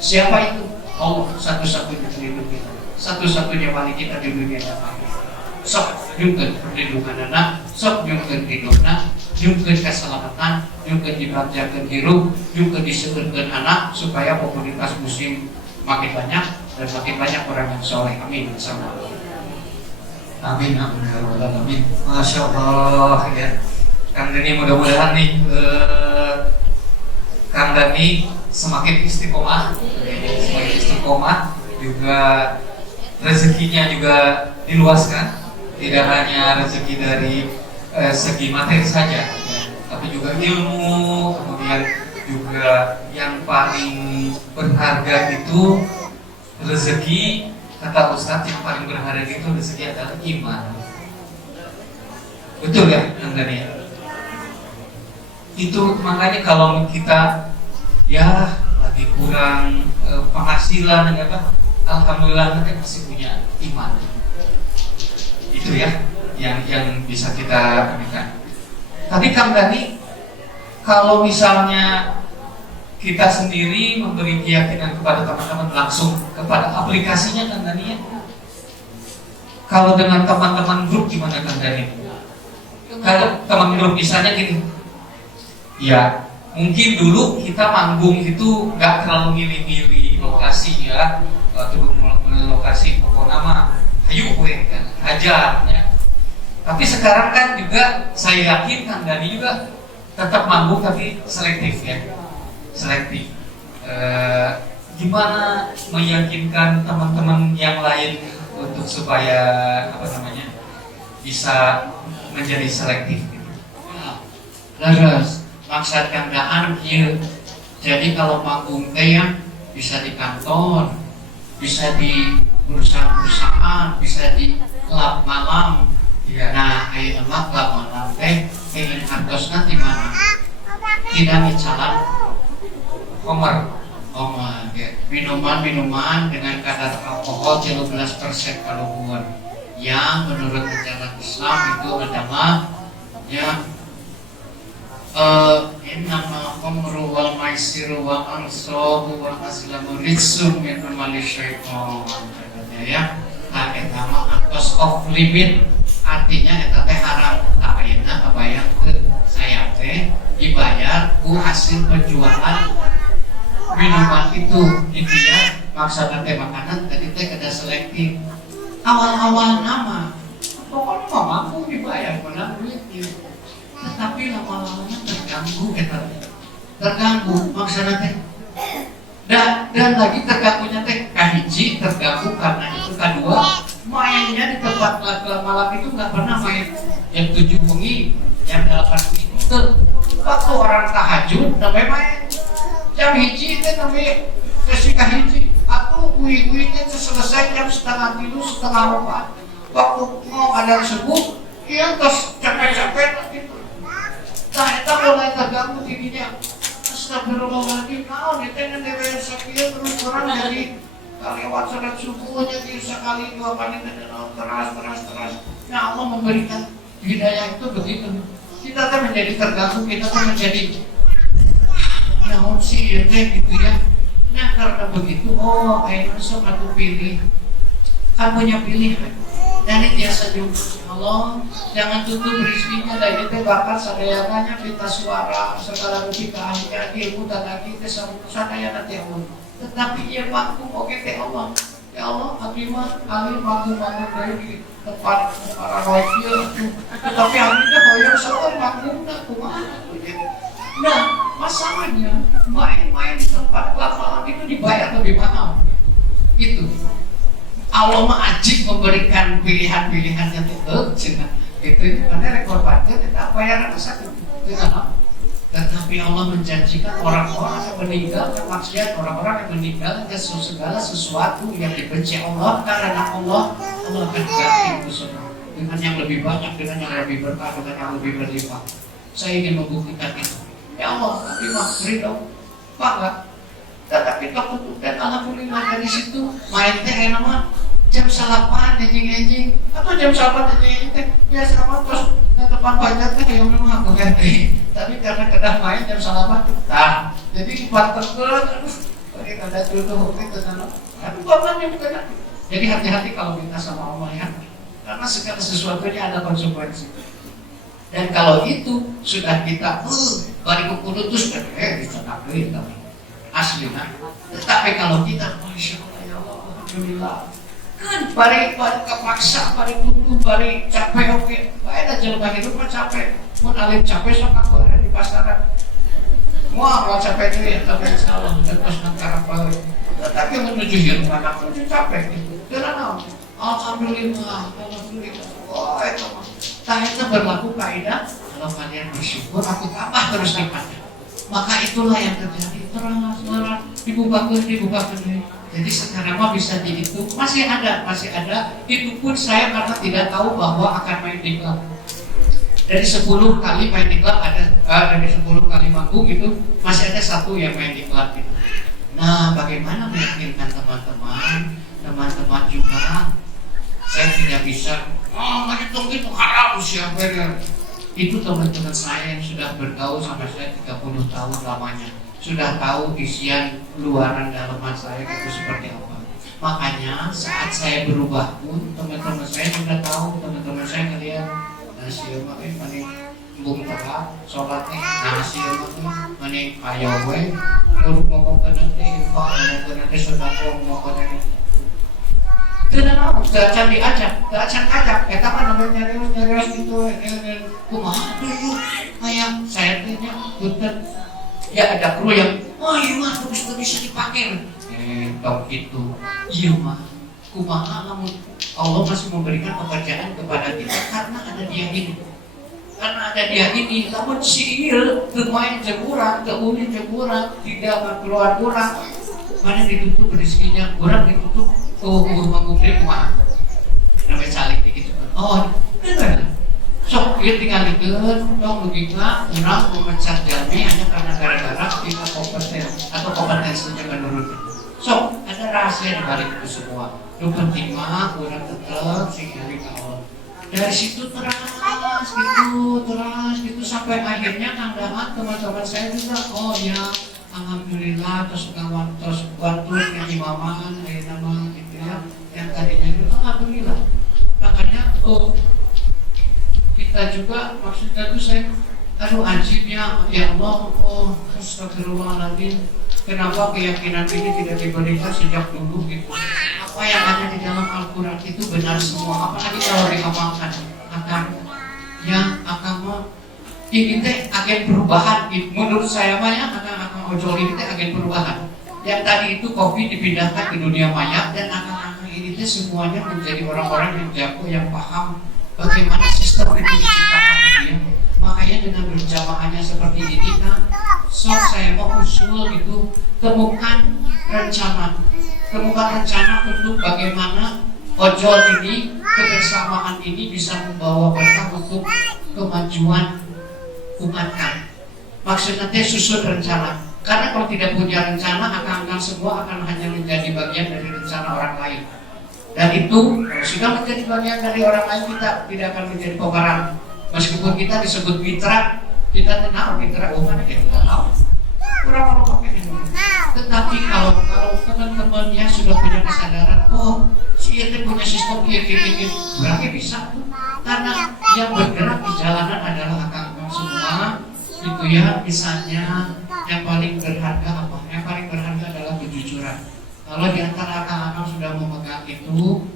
siapa itu? Allah satu-satunya pelindung kita, satu-satunya wali kita di dunia dan akhirat. Sok nyungkeun perlindungan anak, sok nyungkeun hidupna, nyungkeun keselamatan, nyungkeun dibangjakeun hirup, nyungkeun diseukeurkeun anak supaya komunitas muslim makin banyak dan makin banyak orang yang soleh. Amin. Amin, amin, ya rabbal alamin. Masya Allah ya. Kang Dani mudah-mudahan nih Kang Dani semakin istiqomah, juga rezekinya juga diluaskan. Tidak hanya rezeki dari segi materi saja, ya, tapi juga ilmu, kemudian juga yang paling berharga itu rezeki. Kata Ustadz yang paling berharga itu rezeki adalah iman. Betul ya, Kang Dani? Itu makanya kalau kita ya lagi kurang penghasilan dan apa, alhamdulillah kita masih punya iman. Itu ya yang bisa kita berikan. Tapi Kang Dani, kalau misalnya kita sendiri memberi keyakinan kepada teman-teman langsung kepada aplikasinya Kang Dani ya. Kalau dengan teman-teman grup gimana Kang Dani? Kalau teman grup misalnya gini, ya mungkin dulu kita manggung itu nggak terlalu milih-milih lokasi ya, turun lokasi pokoknya mah ayo gue kan aja ya. Tapi sekarang kan juga saya yakin Kang Dani juga tetap manggung tapi selektif ya. Selektif. Gimana meyakinkan teman-teman yang lain untuk supaya apa namanya bisa menjadi selektif gitu. Terus maksud kandaan kieu. Jadi kalau manggung teh ya bisa di kantor, bisa di perusahaan-perusahaan, bisa di klub malam. Iya. Nah, ayeuna mah klub malam teh ingin hartosna di mana? Tidak dicalan Homer, ya. Minuman-minuman dengan kadar alkohol 13% kaluhur yang menurut ajaran Islam itu adalah ya innama khamru wal maisiru wal ansabu wal azlamu rijsum min amali syaitan, ya. Nah, eta mah atos of limit, artinya eta teh haram. Tak ayeuna kabayang ke saya teh dibayar ku hasil penjualan minuman itu gitu ya. Maksudnya teh makanan tadi teh kada selektif. Awal-awal nama pokoknya mah mampu dibayar benar duit gitu. Tetapi lama-lamanya terganggu eta. Terganggu maksudnya teh. Dan lagi terganggunya teh kahiji terganggu karena itu, kedua mainnya di tempat klub malam itu nggak pernah main jam 7 pagi, jam 8 pagi itu waktu orang tahajud sampai main jam hiji teh sampai sesi kahiji atau kui-kuinya selesai jam setengah 3, setengah 4 waktu mau ada subuh iya terus capek-capek gitu. Nah itu mulai terganggu dirinya. Astagfirullahaladzim, naon itu yang dewe sakieu terus orang jadi lewat salat subuhnya di sekali 2 kali teras. Ya Allah memberikan hidayah itu begitu. Kita kan menjadi terganggu, kita kan menjadi naon sih ya teh gitu ya. Nah karena begitu, oh ayo sok aku pilih. Kan punya pilihan. Dan ini biasa juga Allah jangan tutup rezekinya dari itu bakat sadayana kita suara segala rupi keahlian ilmu dan lagi sadayana teh Allah. Tetapi ia waktu oke teh Allah. Ya Allah, abdi mah alim manggung dari di tempat para rohnya. Tetapi abdi teh hoyong saeur manggungna kumaha. Nah, masalahnya main-main di tempat klub malam itu dibayar lebih mahal. Itu. Allah mah ajib memberikan pilihan-pilihannya tuh, cina. Itu mana rekor baca kita bayaran satu, tetapi Allah menjanjikan orang-orang yang meninggalkan maksiat, orang-orang yang meninggalkan segala sesuatu yang dibenci Allah karena Allah akan ganti itu semua dengan yang lebih banyak, dengan yang lebih berkah, dengan yang lebih berlimpah. Saya ingin membuktikan itu. Ya Allah, tapi maafkan dong, bangga. Tetapi waktu itu dan alhamdulillah dari situ main teh nama jam 8 anjing atau jam 8 anjing teh biasa mah terus tepan pajak teh yang memang aku ganti. Tapi karena kedah main jam 8 nah jadi partner terus bagi kada tuh itu sana. Tapi bapaknya bukan. Jadi hati-hati kalau minta sama Allah ya. Karena segala sesuatunya ada konsekuensi. Dan kalau itu sudah kita balik ke putus dan dicetak duit kami. Asli kan. Tetapi kalau kita Masya Allah ya Allah alhamdulillah kan bari kepaksa bari butuh bari capek oke baik dah jelema hidup mah capek mun alim capek sok aku di pasaran mau capek itu ya tapi insyaallah terus nang karapa tetapi menuju hidup anak menuju capek gitu karena alhamdulillah oh itu mah tanya berlaku kaidah kalau kalian bersyukur aku tambah terus nikmatnya maka itulah yang terjadi terang dibuka. Jadi sekarang mah bisa dihitung masih ada. Itu pun saya karena tidak tahu bahwa akan main di klub. Dari 10 kali main di klub dari 10 kali manggung itu masih ada satu yang main di klub itu. Nah, bagaimana meyakinkan teman-teman juga? Saya tidak bisa. Menghitung itu haram siapa yang itu teman-teman saya yang sudah bergaul sama saya 30 tahun lamanya sudah tahu isian luaran dalaman saya itu seperti apa. Makanya saat saya berubah pun teman-teman saya sudah tahu, teman-teman saya ngeliat nasi makin maning bung terang sholatnya nasi makin ayam we urut ngomong ke nanti infak ngomong ke nanti sudah ngomong ke nanti tidak mau, tidak akan diajak, kita kan namanya nyarios gitu kumaha tuh kayak saya tanya punten ya ada kru yang iya mah terus bisa dipakai dong itu iya mah kumaha namun Allah masih memberikan pekerjaan kepada kita karena ada dia ini namun si il main jemuran kemudian jemuran tidak keluar kurang mana ditutup rezekinya kurang ditutup manggung dia kumaha namanya saling gitu oh bener sok dia tinggal dikeun dong logika orang memecat jalmi hanya karena gara-gara kita kompeten atau kompetensinya menurut sok ada rahasia di balik itu semua yang penting mah orang tetap singgali kawan dari situ terus gitu sampai akhirnya kandangan teman-teman saya juga oh ya alhamdulillah terus bantu yang imaman nama gitu ya yang tadinya itu alhamdulillah makanya kita juga maksudnya itu saya ajibnya ya Allah astagfirullahaladzim kenapa keyakinan ini tidak diberikan sejak dulu gitu apa yang ada di dalam Al-Quran itu benar semua apalagi kalau diamalkan akan ini teh agen perubahan menurut saya mah ya akan ojol ini teh agen perubahan yang tadi itu kopi dipindahkan ke dunia maya dan akan ini teh semuanya menjadi orang-orang yang jago yang paham bagaimana sistem itu diciptakan dia. Makanya dengan berjamaahnya seperti ini kan saya mau usul gitu temukan rencana untuk bagaimana ojol ini kebersamaan ini bisa membawa berkah untuk kemajuan umat kan. Maksudnya susun rencana karena kalau tidak punya rencana akan semua akan hanya menjadi bagian dari rencana orang lain. Dan itu sudah menjadi bagian dari orang lain kita tidak akan menjadi pemeran. Meskipun kita disebut mitra, kita tahu mitra mana kita tahu. Orang pakai itu. Tetapi kalau teman-temannya sudah punya kesadaran, oh si itu punya sistem kiri, berarti bisa. Karena yang bergerak di jalanan adalah akang semua. Itu ya misalnya yang paling berharga apa? Yang paling berharga adalah kejujuran. Kalau di antara akang sudah memegang itu,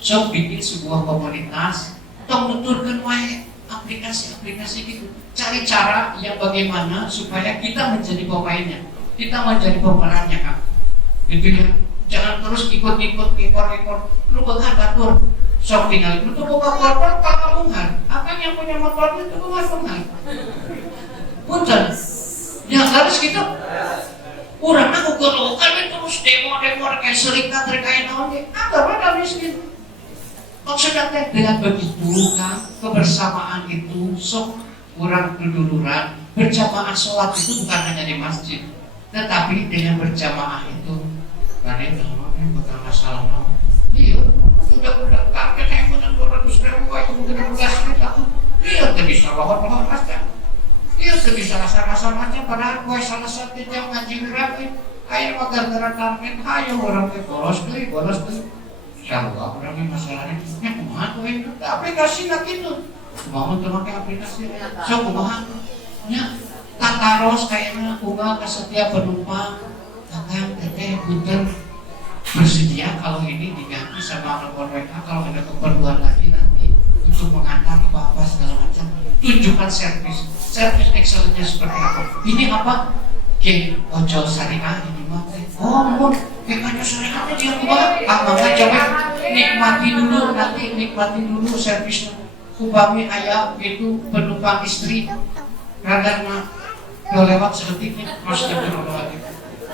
sok bikin sebuah komunitas, atau menuturkan wae aplikasi-aplikasi gitu. Cari cara yang bagaimana supaya kita menjadi pemainnya, kita menjadi pemerannya kan. Gitu ya. Jangan terus ikut-ikut ekor-ekor. Lu bekan batur. Sok tinggal itu buka korban pakamungan. Apa yang punya motor itu pakamungan. Punten. Ya harus gitu. Urang aku gelukan terus demo-demo kayak serikat kayak naon ge. Agak miskin. Maksudnya teh dengan begitu kan kebersamaan itu sok urang duduluran. Berjamaah sholat itu bukan hanya di masjid, tetapi dengan berjamaah itu mana yang bukan masalah naon. Iya, udah kaget yang benar 200.000 itu mungkin 12 tahun. Iya, tidak bisa lohor-lohor aja. Iya, tidak bisa rasa-rasa aja. Padahal gue salah satu jam ngaji berapa? Ayo gara-gara target, ayo orang ke bolos deh. Insyaallah orangnya masalahnya, kumaha gue aplikasi nak itu. Mau tuh pakai aplikasi, so kumaha? Ya, tataros kayaknya unggah ke setiap penumpang. Kakang, teteh, punten bersedia kalau ini diganti sama nomor WA kalau ada keperluan lagi nanti untuk mengantar apa-apa segala macam. Tunjukkan servis Excelnya seperti apa. Ini apa? Ojol syariah ini mah. Oh, mau ojol syariahnya dia kumaha? Maka coba nikmati dulu servisnya. Upami ayah itu penumpang istri radar mah lewat sedetiknya astagfirullahaladzim.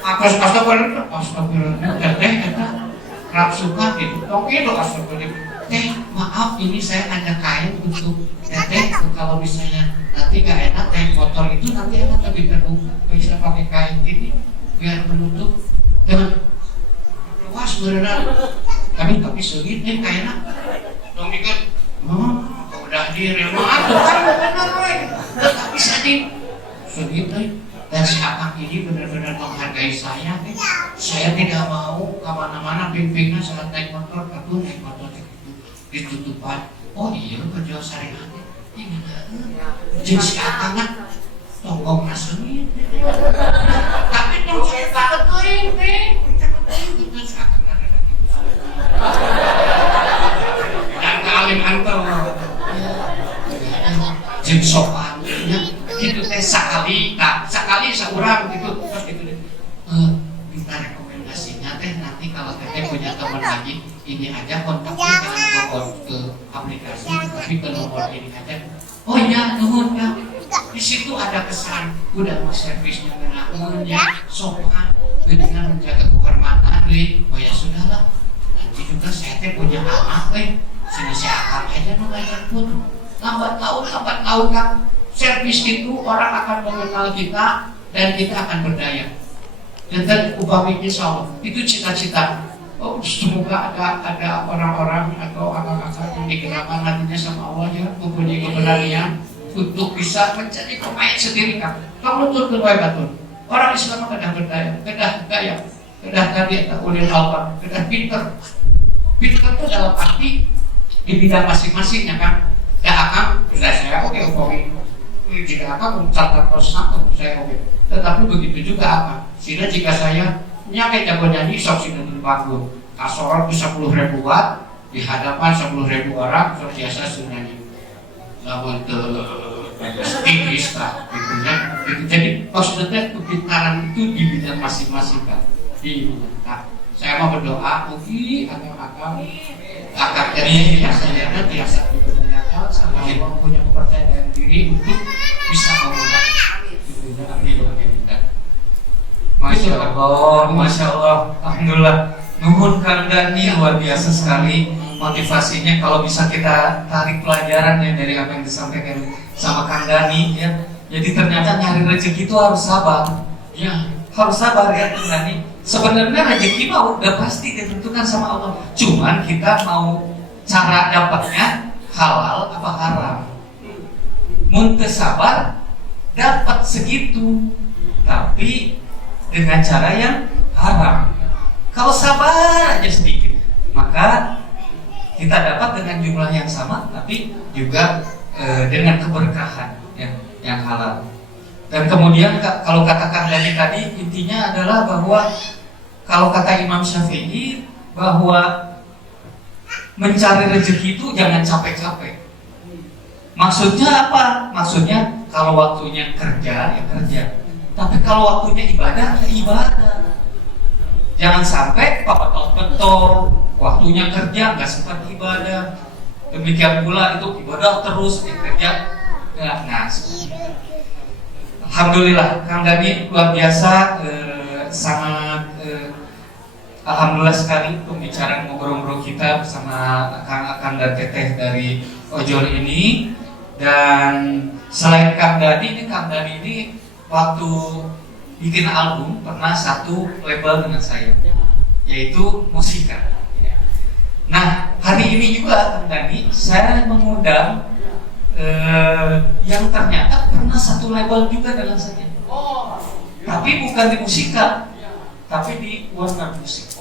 Astagfirullah teteh eta rap suka gitu. Oke lo astagfirullah. Teh maaf ini saya ada kain untuk teteh kalau misalnya nanti gak enak naik motor itu nanti enak lebih terbuka. Bisa pakai kain gini biar menutup dengan luas beneran. Tapi sulit nih kainnya. Dong mikir, udah di rumah tuh kan benar tapi sedih sulit dan si akang ini benar-benar menghargai saya. Saya tidak mau kemana-mana bimbingnya saat naik motor ditutupan. Oh iya kerja sehari-hari ini jadi si akang tonggong nasemi tapi dong saya takut tuh ini gitu si akang ada dan kalim antar jeung sopan gitu teh sekali seorang gitu terus gitu minta rekomendasinya teh nanti kalau teteh punya teman lagi ini aja kontaknya jangan ke aplikasi tapi ke nomor ini aja. Oh iya nuhun ya di situ ada kesan udah mas servisnya menanggung ya sopan dengan menjaga kehormatan oh ya sudahlah nanti juga saya teh punya anak sini saya akan aja ngajar pun lambat laun kan servis itu orang akan mengenal kita dan kita akan berdaya. Dan upami insya itu cita-cita. Oh semoga ada orang-orang atau akak-akak yang digerakkan hatinya sama Allah ya mempunyai keberanian untuk bisa menjadi pemain sendiri kan. Kamu tuh batur. Orang Islam kedah berdaya, kedah gaya, kedah tadi tak ulil albab, kedah pinter. Pinter itu dalam arti di bidang masing-masingnya kan. Ya akang, saya oke upami. Jika akang mencatat satu saya oke. Tetapi begitu juga akang. Sehingga jika saya nyampe jago nyanyi sok sini di panggung. Kasoran bisa 10.000 watt di hadapan 10.000 orang sok biasa nyanyi. Namun tinggi lah gitu ya. Jadi maksudnya kepintaran itu di bidang masing-masing kan. Saya mau berdoa mungkin akang jadi saya biasa dipertanyakan sama yang punya kepercayaan diri untuk bisa memulai. Masya Allah, Alhamdulillah. Nuhun Kang Dani luar biasa sekali motivasinya. Kalau bisa kita tarik pelajaran ya dari apa yang disampaikan sama Kang Dani ya. Jadi ternyata nyari rezeki itu harus sabar. Ya, harus sabar ya Kang Dani. Sebenarnya rezeki mah udah pasti ditentukan sama Allah. Cuman kita mau cara dapatnya halal apa haram. Mun teu sabar dapat segitu, tapi dengan cara yang haram. Kalau sabar aja sedikit, maka kita dapat dengan jumlah yang sama, tapi juga dengan keberkahan yang halal. Dan kemudian kalau katakan dari tadi intinya adalah bahwa kalau kata Imam Syafi'i bahwa mencari rezeki itu jangan capek-capek. Maksudnya apa? Maksudnya kalau waktunya kerja ya kerja. Tapi kalau waktunya ibadah, ya ibadah. Jangan sampai betul waktunya kerja nggak sempat ibadah. Demikian pula itu ibadah terus kerja nggak ngasih. Alhamdulillah Kang Dani luar biasa, sangat alhamdulillah sekali pembicaraan ngobrol-ngobrol kita bersama Kang dan Teteh dari ojol ini. Dan selain Kang Dani ini waktu bikin album pernah satu label dengan saya, yaitu Musika. Nah hari ini juga Kang Dani saya mengundang yang ternyata pernah satu label juga dengan saya, tapi bukan di Musika, tapi di Warna Musik.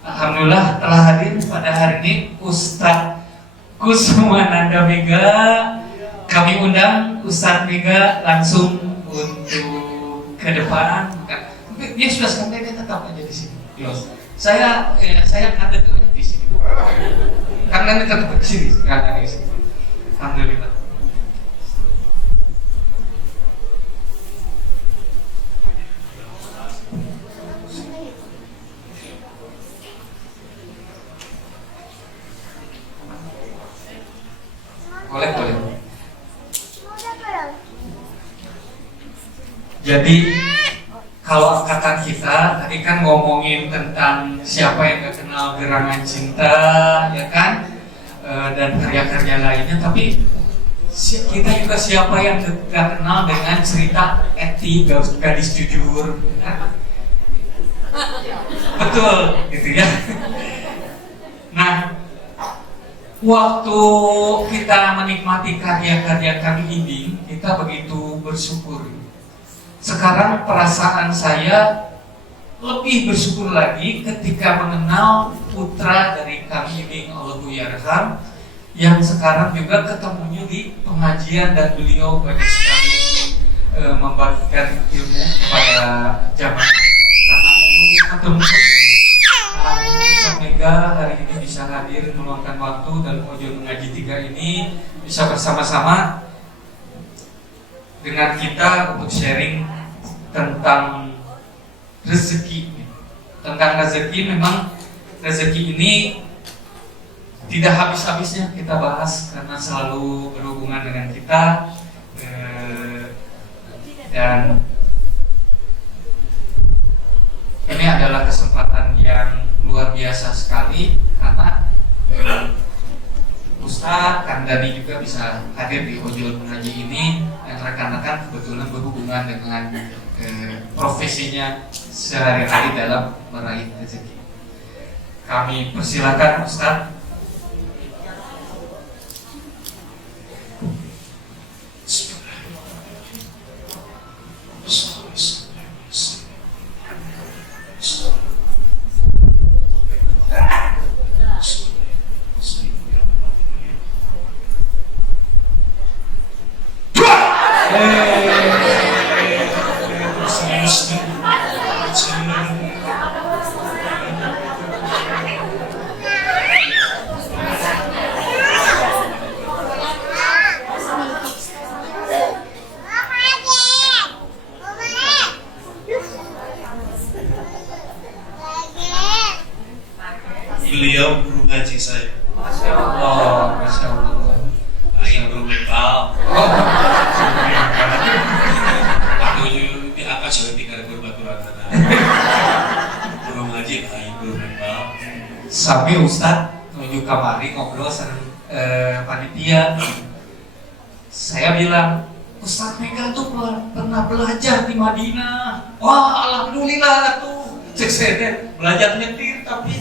Alhamdulillah telah hadir pada hari ini Ustadz Kusuma-Nanda Mega. Kami undang Ustadz Mega langsung untuk ke depan. Dia sudah sampai, dia tetap aja di sini. Saya ada tuh di sini. Karena dia tetap di sini, karena di sini. Alhamdulillah. Boleh. Jadi kalau angkatan kita tadi kan ngomongin tentang siapa yang gak kenal Gerangan Cinta, ya kan, dan karya-karya lainnya. Tapi kita juga siapa yang gak kenal dengan cerita Eti, gadis jujur, ya? Betul, gitu ya. Nah, waktu kita menikmati karya-karya Kang Iding, kita begitu bersyukur. Sekarang perasaan saya lebih bersyukur lagi ketika mengenal putra dari Kang Iding, Allahu Yarham, yang sekarang juga ketemunya di pengajian dan beliau banyak sekali membagikan ilmu kepada jamaah. Karena itu ketemu Ustaz Mega hari ini bisa hadir meluangkan waktu dan Ojol Mengaji 3 ini bisa bersama-sama dengan kita untuk sharing tentang rezeki. Tentang rezeki, memang rezeki ini tidak habis-habisnya kita bahas karena selalu berhubungan dengan kita, dan ini adalah kesempatan yang luar biasa sekali karena Ustadz Kang Dani juga bisa hadir di Ojol Mengaji ini, dan rekan-rekan kebetulan berhubungan dengan profesinya sehari-hari dalam meraih rezeki. Kami persilakan Ustadz. Beliau guru ngaji saya. Masya Allah, Masya Allah. Aing guru mental. Aku di atas sudah tinggal berbaturan tanah. Guru ngaji, aing guru mental. Sampai Ustadz menuju kamari ngobrol sama panitia. Saya bilang, Ustadz Mega tuh pernah belajar di Madinah. Wah, alhamdulillah tuh. Cek saya belajar nyetir tapi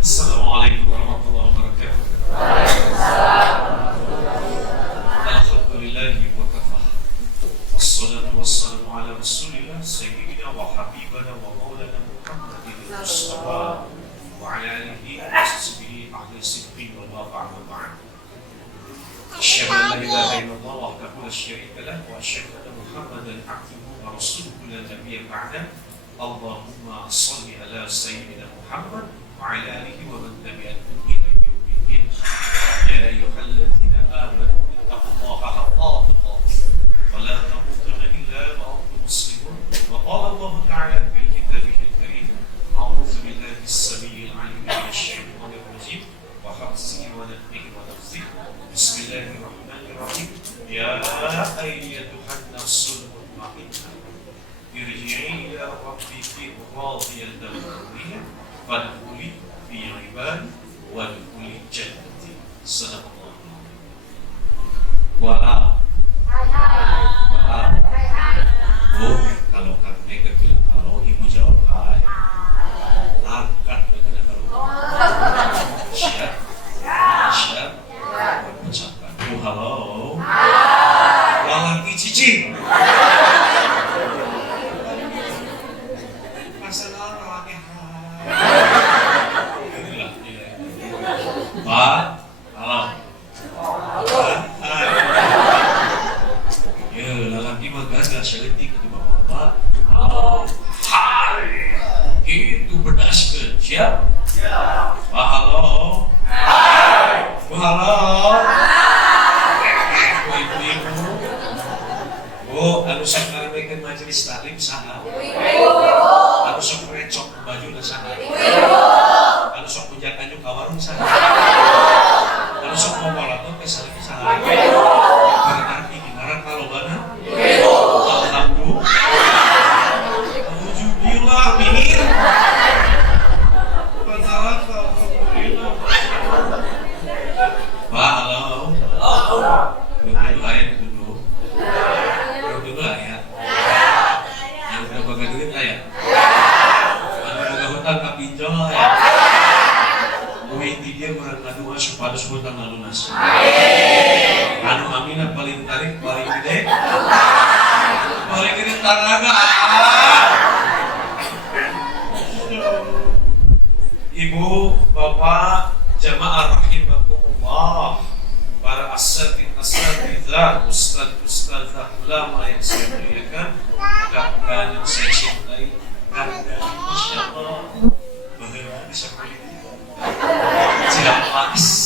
Assalamualaikum warahmatullahi wabarakatuh. Alhamdulillahi wa kafah. Wassalatu wassalamu ala rasulillah sayyidina wa habibana wa maulana Muhammadin Mustafa wa ala alihi wa sahbihi ahli sidqi wal wafa' wa ba'd. Asyhadu an la ilaha illallah wahdahu la syarika lah wa asyhadu anna Muhammadan abduhu wa rasuluhu la nabiyya ba'dah. Allahumma shalli ala sayyidina Muhammad wa ala alihi wa man tabi'ahum ila yaumin din. Ya ayyuhalladzina amanu ittaqullaha haqqa tuqatih wa la fadkhuli fi ibadi wadkhuli jannati. Sadaqallah. Wala. Oh, kalau kamu bilang halo, ibu jawab hai. Angkat dengan kalau siap, siap, ucapkan oh halo. Lalaki cici. Masalah lalaki hai. Inilah dia. Pak, halo. Hai. Ya, lalaki mah gagah seletik itu bapak-bapak. Halo. Hai. Itu berdaskan siap? Pak halo. Bu halo. Ibu-ibu. Bu, anu sok ngaremekeun majelis taklim saha? Anu sok recok baju na saha? Anu sok pujakan ka warung saha? Anu sok ngomolatot ke saha? Berarti gimana kalau bana? Alhamdulillah. Alhamdulillah min. Pak, halo. Duduk ayat duduk. Duduk ayat. Yang udah baga duit ayat. Yang udah hutang ke pinjol ayat. Muhid dia kurang ngadu supados hutang lunas. Anu aminah paling tarik paling gede. Paling gede tanaga. Ibu, bapak, jamaah rahimakumullah, para asatidzah, ustadzah, ulama yang saya muliakan, kakak yang saya cintai, kakak masya Allah, bahagia bisa kulit, tidak panas.